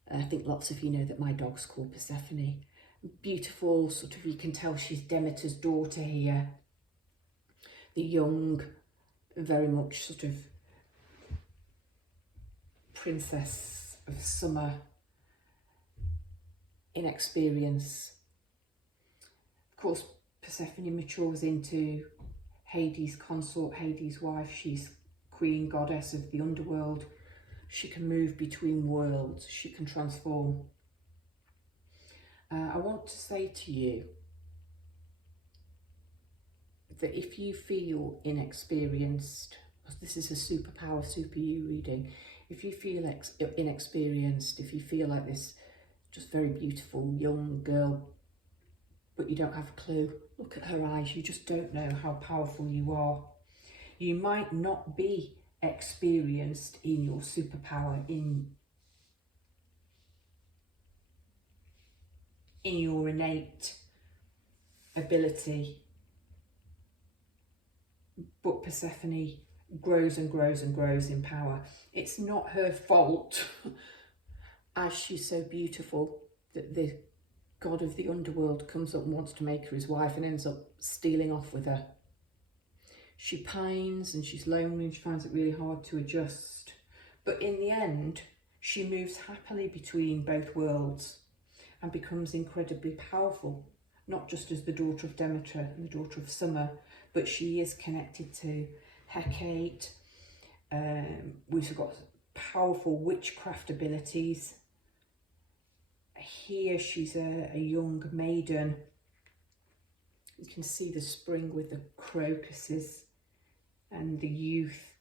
I think lots of you know that my dog's called Persephone. Beautiful, sort of, you can tell she's Demeter's daughter here. The young, very much sort of princess of summer. Inexperience. Of course, Persephone matures into Hades' consort, Hades' wife. She's queen, goddess of the underworld. She can move between worlds. She can transform. I want to say to you that if you feel inexperienced, because this is a superpower, super you reading, If you feel inexperienced, if you feel like this just very beautiful young girl, but you don't have a clue, look at her eyes. You just don't know how powerful you are. You might not be experienced in your superpower, in your innate ability, but Persephone grows and grows and grows in power. It's not her fault, as she's so beautiful, that the god of the underworld comes up and wants to make her his wife and ends up stealing off with her. She pines and she's lonely and she finds it really hard to adjust. But in the end, she moves happily between both worlds and becomes incredibly powerful, not just as the daughter of Demeter and the daughter of Summer, but she is connected to Hecate. We've got powerful witchcraft abilities. Here she's a young maiden. You can see the spring with the crocuses and the youth.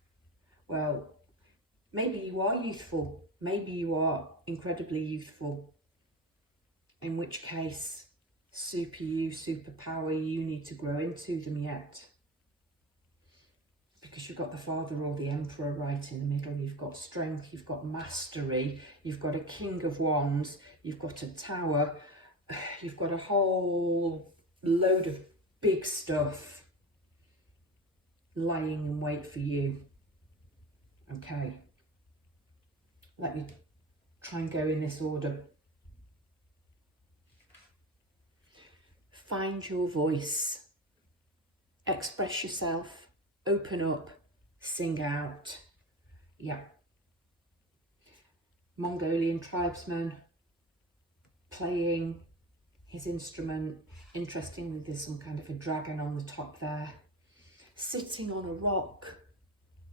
Well, maybe you are youthful. Maybe you are incredibly youthful. In which case, superpower, you need to grow into them yet. Because you've got the father or the emperor right in the middle. You've got strength, you've got mastery, you've got a king of wands, you've got a tower, you've got a whole load of big stuff lying in wait for you. Okay, let me try and go in this order. Find your voice, express yourself, open up, sing out. Yeah. Mongolian tribesman playing his instrument. Interestingly, there's some kind of a dragon on the top there. Sitting on a rock,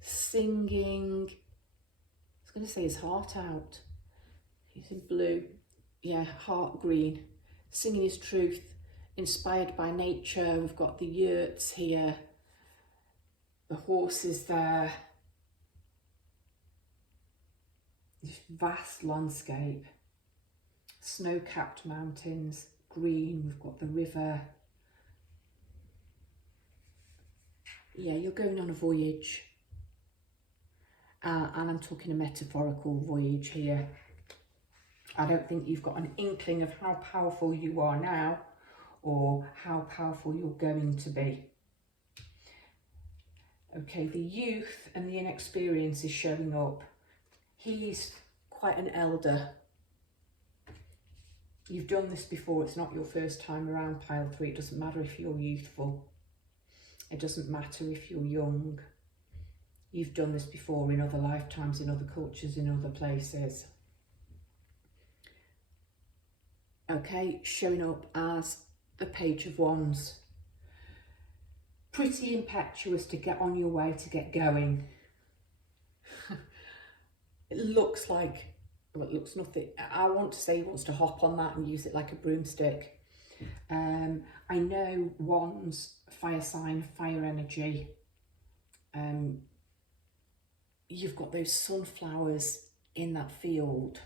singing. I was going to say his heart out. He's in blue. Yeah, heart green. Singing his truth. Inspired by nature. We've got the yurts here. The horses there. This vast landscape. Snow-capped mountains. Green. We've got the river. Yeah, you're going on a voyage. And I'm talking a metaphorical voyage here. I don't think you've got an inkling of how powerful you are now or how powerful you're going to be. Okay, the youth and the inexperience is showing up. He's quite an elder. You've done this before. It's not your first time around pile 3. It doesn't matter if you're youthful. It doesn't matter if you're young. You've done this before in other lifetimes, in other cultures, in other places. Okay, showing up as the Page of Wands. Pretty impetuous to get on your way, to get going. It looks like, well, it looks nothing. I want to say he wants to hop on that and use it like a broomstick. I know Wands, fire sign, fire energy. You've got those sunflowers in that field.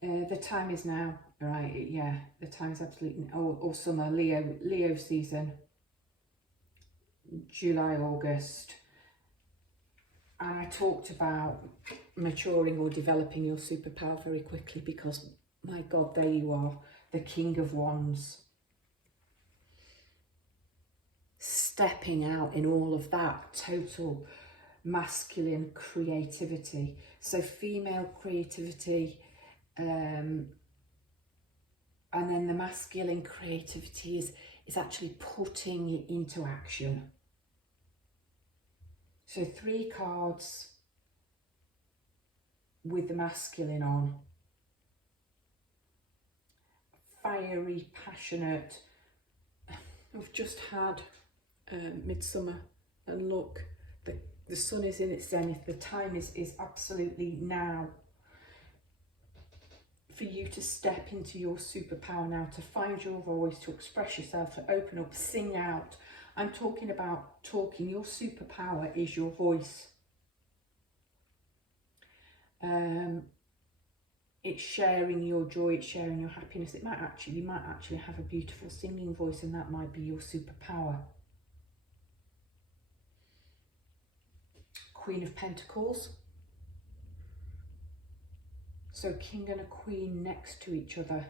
The time is now, right? Yeah, the time is absolutely, or summer, Leo season, July, August. And I talked about maturing or developing your superpower very quickly because, my God, there you are, the King of Wands. Stepping out in all of that total masculine creativity. So female creativity, and then the masculine creativity is actually putting it into action. So 3 cards with the masculine on. Fiery, passionate. We've just had midsummer, and look, the sun is in its zenith. The time is absolutely now for you to step into your superpower now, to find your voice, to express yourself, to open up, sing out. I'm talking about talking. Your superpower is your voice. It's sharing your joy, it's sharing your happiness. You might actually have a beautiful singing voice, and that might be your superpower. Queen of Pentacles. So king and a queen next to each other,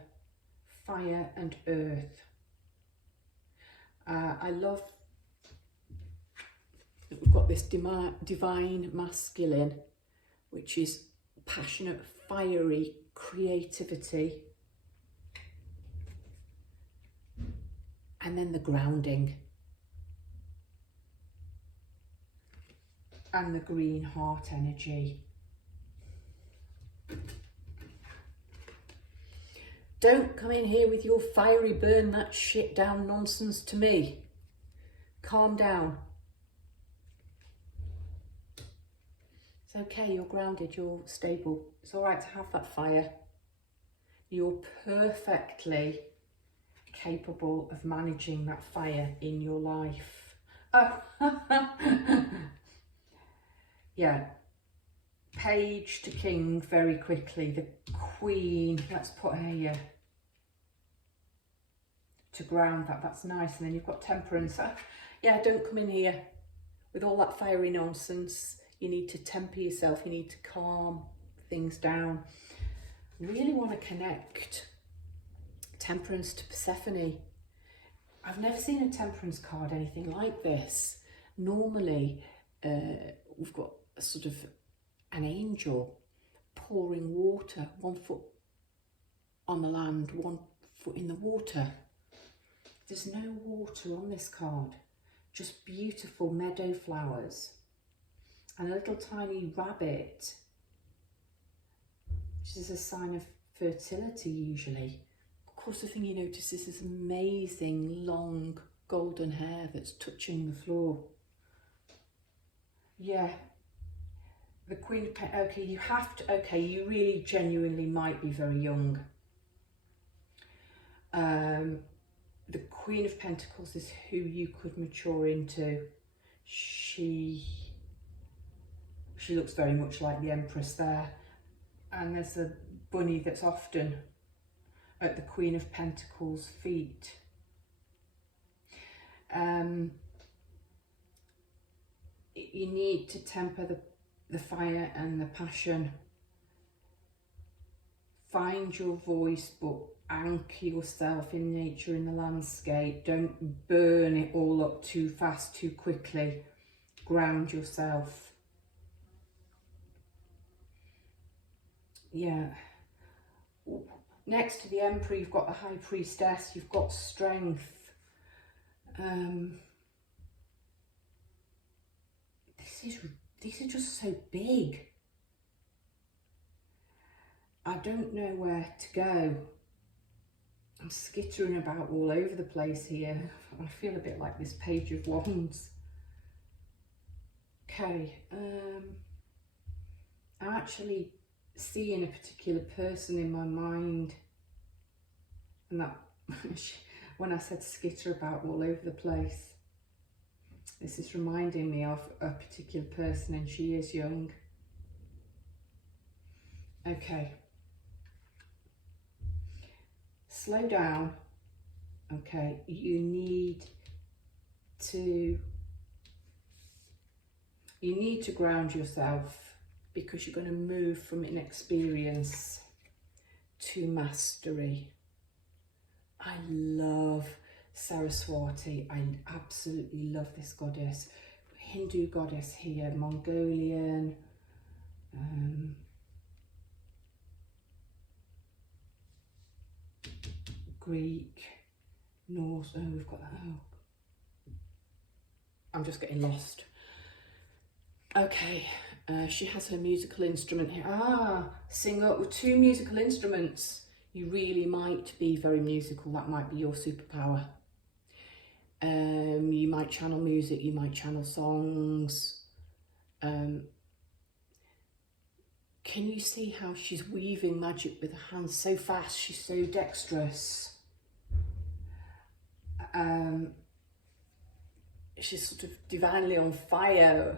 fire and earth. I love that we've got this divine masculine, which is passionate, fiery creativity. And then the grounding. And the green heart energy. Don't come in here with your fiery burn that shit down nonsense to me. Calm down. It's okay, you're grounded, you're stable. It's all right to have that fire. You're perfectly capable of managing that fire in your life. Oh, yeah. Page to king very quickly. The queen, let's put her here to ground that. That's nice. And then you've got temperance. Yeah, don't come in here with all that fiery nonsense. You need to temper yourself. You need to calm things down. Really want to connect temperance to Persephone. I've never seen a temperance card anything like this. Normally, we've got a sort of an angel pouring water, 1 foot on the land, 1 foot in the water. There's no water on this card, just beautiful meadow flowers and a little tiny rabbit, which is a sign of fertility usually. Of course, the thing you notice is this amazing long golden hair that's touching the floor. Yeah. The Queen of Pentacles, okay, you have to, okay, you really genuinely might be very young. The Queen of Pentacles is who you could mature into. She looks very much like the Empress there. And there's a bunny that's often at the Queen of Pentacles' feet. You need to temper the fire and the passion. Find your voice, but anchor yourself in nature, in the landscape. Don't burn it all up too fast, too quickly. Ground yourself. Yeah. Next to the Emperor, you've got the High Priestess. You've got strength. These are just so big. I don't know where to go. I'm skittering about all over the place here. I feel a bit like this Page of Wands. Okay, I'm actually seeing a particular person in my mind, and that when I said skitter about all over the place, this is reminding me of a particular person, and she is young. Okay. Slow down. Okay, you need to ground yourself, because you're going to move from inexperience to mastery. I love Saraswati. I absolutely love this goddess. Hindu goddess here, Mongolian, Greek, Norse. Oh, we've got that. Oh, I'm just getting lost. Okay, she has her musical instrument here. Sing up with 2 musical instruments. You really might be very musical. That might be your superpower. You might channel music, you might channel songs. Can you see how she's weaving magic with her hands so fast? She's so dexterous. she's sort of divinely on fire.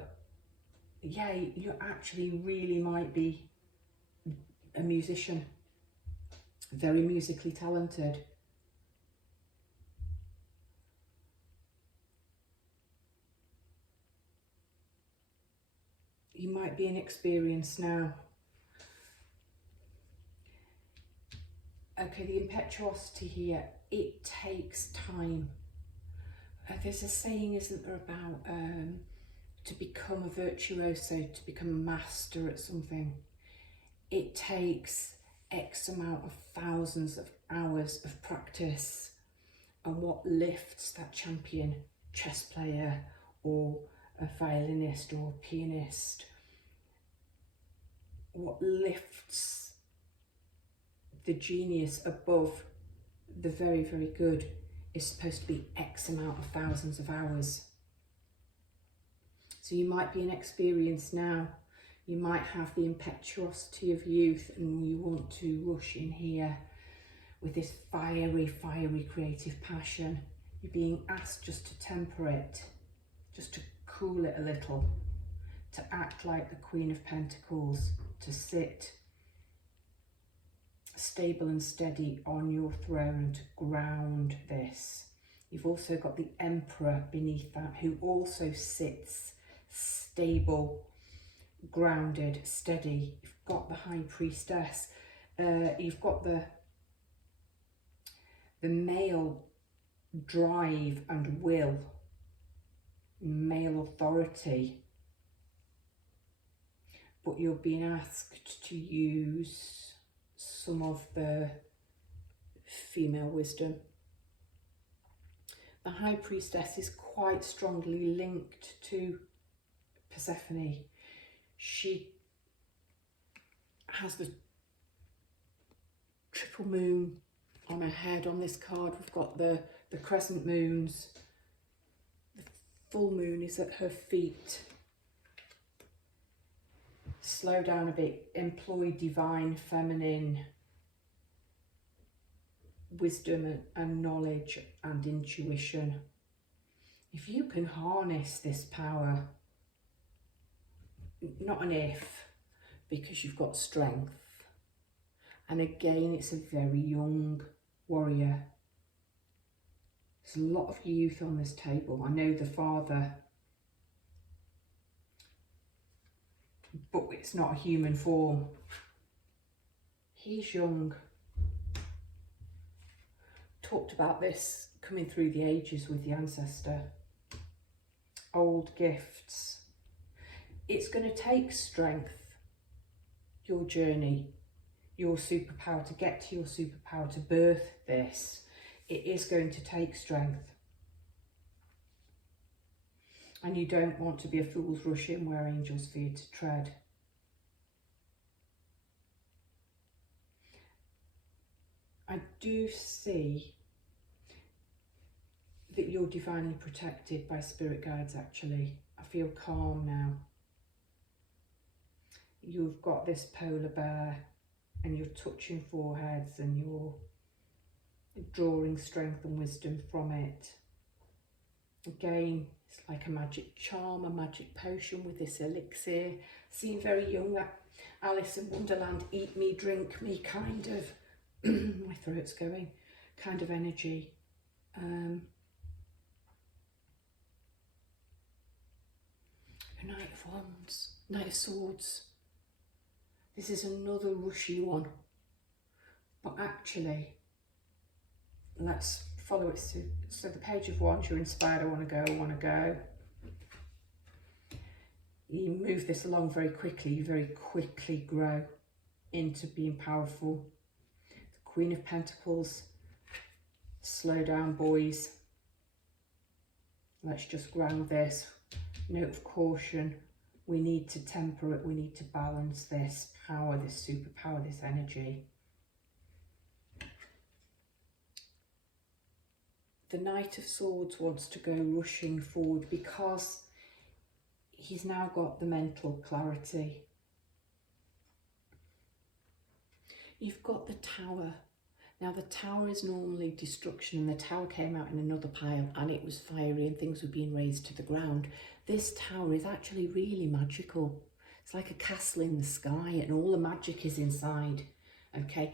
Yeah, you actually really might be a musician, very musically talented. You might be inexperienced now. Okay, the impetuosity here, it takes time. There's a saying, isn't there, about to become a virtuoso, to become a master at something, it takes X amount of thousands of hours of practice. And what lifts that champion chess player or a violinist or a pianist, what lifts the genius above the very, very good is supposed to be X amount of thousands of hours. So you might be inexperienced now. You might have the impetuosity of youth and you want to rush in here with this fiery, fiery creative passion. You're being asked just to temper it, just to cool it a little, to act like the Queen of Pentacles, to sit stable and steady on your throne and to ground this. You've also got the Emperor beneath that, who also sits stable, grounded, steady. You've got the High Priestess. You've got the male drive and will, male authority, but you're being asked to use some of the female wisdom. The High Priestess is quite strongly linked to Persephone. She has the triple moon on her head on this card. We've got the crescent moons. The full moon is at her feet. Slow down a bit, employ divine feminine wisdom and knowledge and intuition. If you can harness this power, not an if, because you've got strength. And again, it's a very young warrior. There's a lot of youth on this table. I know the father, but it's not a human form. He's young. Talked about this coming through the ages with the ancestor. Old gifts. It's going to take strength, your journey, your superpower, to get to your superpower, to birth this. It is going to take strength. And you don't want to be a fool's rush in where angels fear to tread. I do see that you're divinely protected by spirit guides, actually. I feel calm now. You've got this polar bear and you're touching foreheads and you're drawing strength and wisdom from it. Again, it's like a magic charm, a magic potion with this elixir. Seem very young, that Alice in Wonderland, eat me, drink me kind of, my throat's going, kind of energy. A Knight of Wands, Knight of Swords. This is another rushy one, but actually, let's follow it to, so the Page of Wands, you're inspired, I want to go. You move this along very quickly, you very quickly grow into being powerful. The Queen of Pentacles, slow down, boys. Let's just ground this. Note of caution. We need to temper it, we need to balance this power, this superpower, this energy. The Knight of Swords wants to go rushing forward because he's now got the mental clarity. You've got the Tower. Now the tower is normally destruction, and the tower came out in another pile and it was fiery and things were being razed to the ground. This tower is actually really magical. It's like a castle in the sky and all the magic is inside. Okay,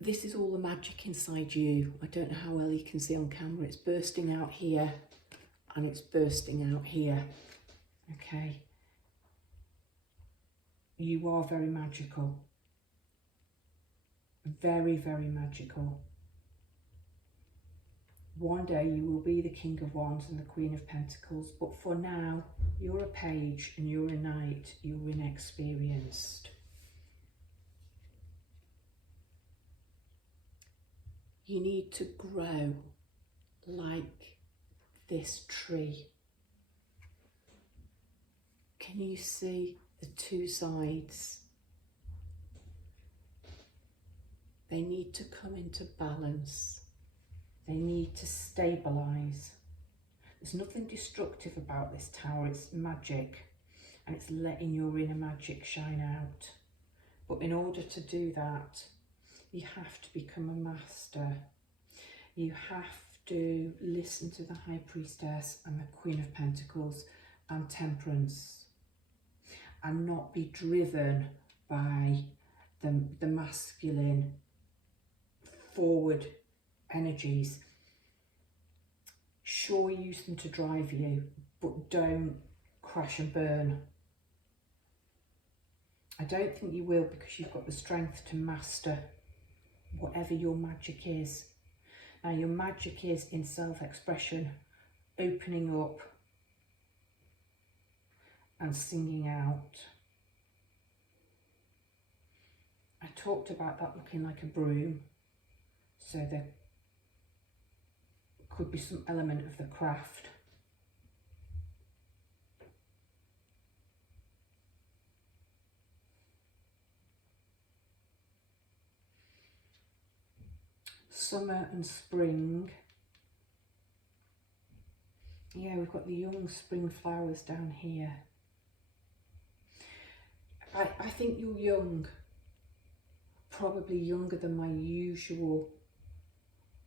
this is all the magic inside you. I don't know how well you can see on camera. It's bursting out here and it's bursting out here. Okay, you are very magical. Very, very magical. One day you will be the King of Wands and the Queen of Pentacles, but for now you're a page and you're a knight, you're inexperienced. You need to grow like this tree. Can you see the two sides? They need to come into balance. They need to stabilise. There's nothing destructive about this tower. It's magic and it's letting your inner magic shine out. But in order to do that, you have to become a master. You have to listen to the High Priestess and the Queen of Pentacles and Temperance and not be driven by the masculine forward energies. Sure, use them to drive you, but don't crash and burn. I don't think you will, because you've got the strength to master whatever your magic is. Now your magic is in self-expression, opening up and singing out. I talked about that looking like a broom. So there could be some element of the craft. Summer and spring. Yeah, we've got the young spring flowers down here. I think you're young, probably younger than my usual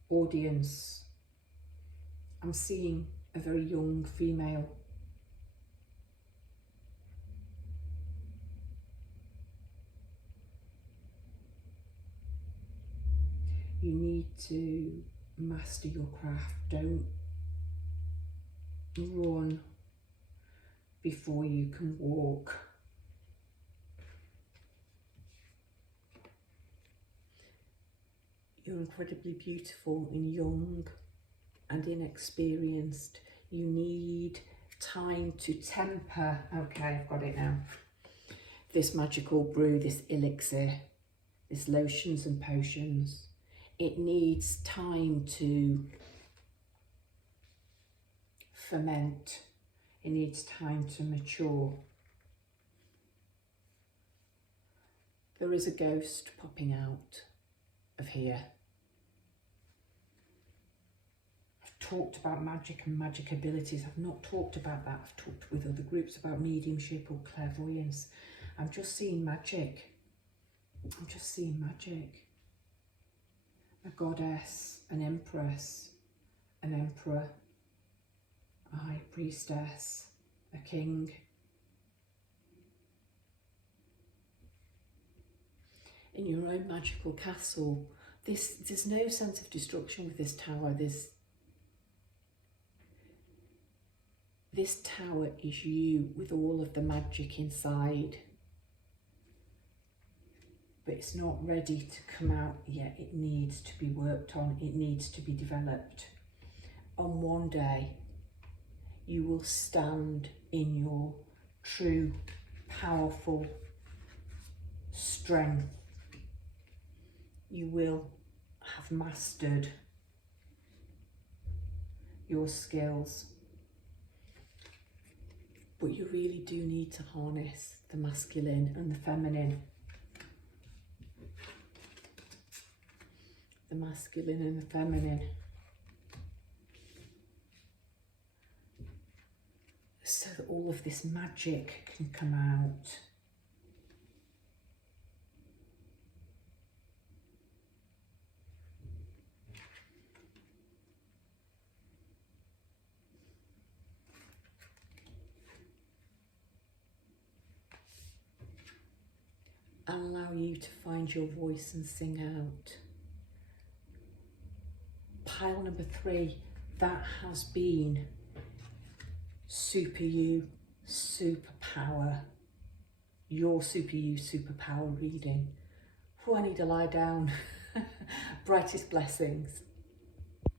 audience. I'm seeing a very young female. You need to master your craft. Don't run before you can walk. You're incredibly beautiful and young and inexperienced. You need time to temper. Okay, I've got it now. This magical brew, this elixir, this lotions and potions. It needs time to ferment. It needs time to mature. There is a ghost popping out of here. I've talked about magic and magic abilities. I've not talked about that. I've talked with other groups about mediumship or clairvoyance. I'm just seeing magic. I'm just seeing magic. A goddess, an empress, an emperor, a high priestess, a king. In your own magical castle, there's no sense of destruction with this tower. This tower is you with all of the magic inside. But it's not ready to come out yet. It needs to be worked on. It needs to be developed. On one day, you will stand in your true, powerful strength. You will have mastered your skills. But you really do need to harness the masculine and the feminine. The masculine and the feminine. So that all of this magic can come out. and allow you to find your voice and sing out. Pile number 3, that has been Super You, Superpower, your Super You, Superpower reading. Oh, I need to lie down. Brightest blessings.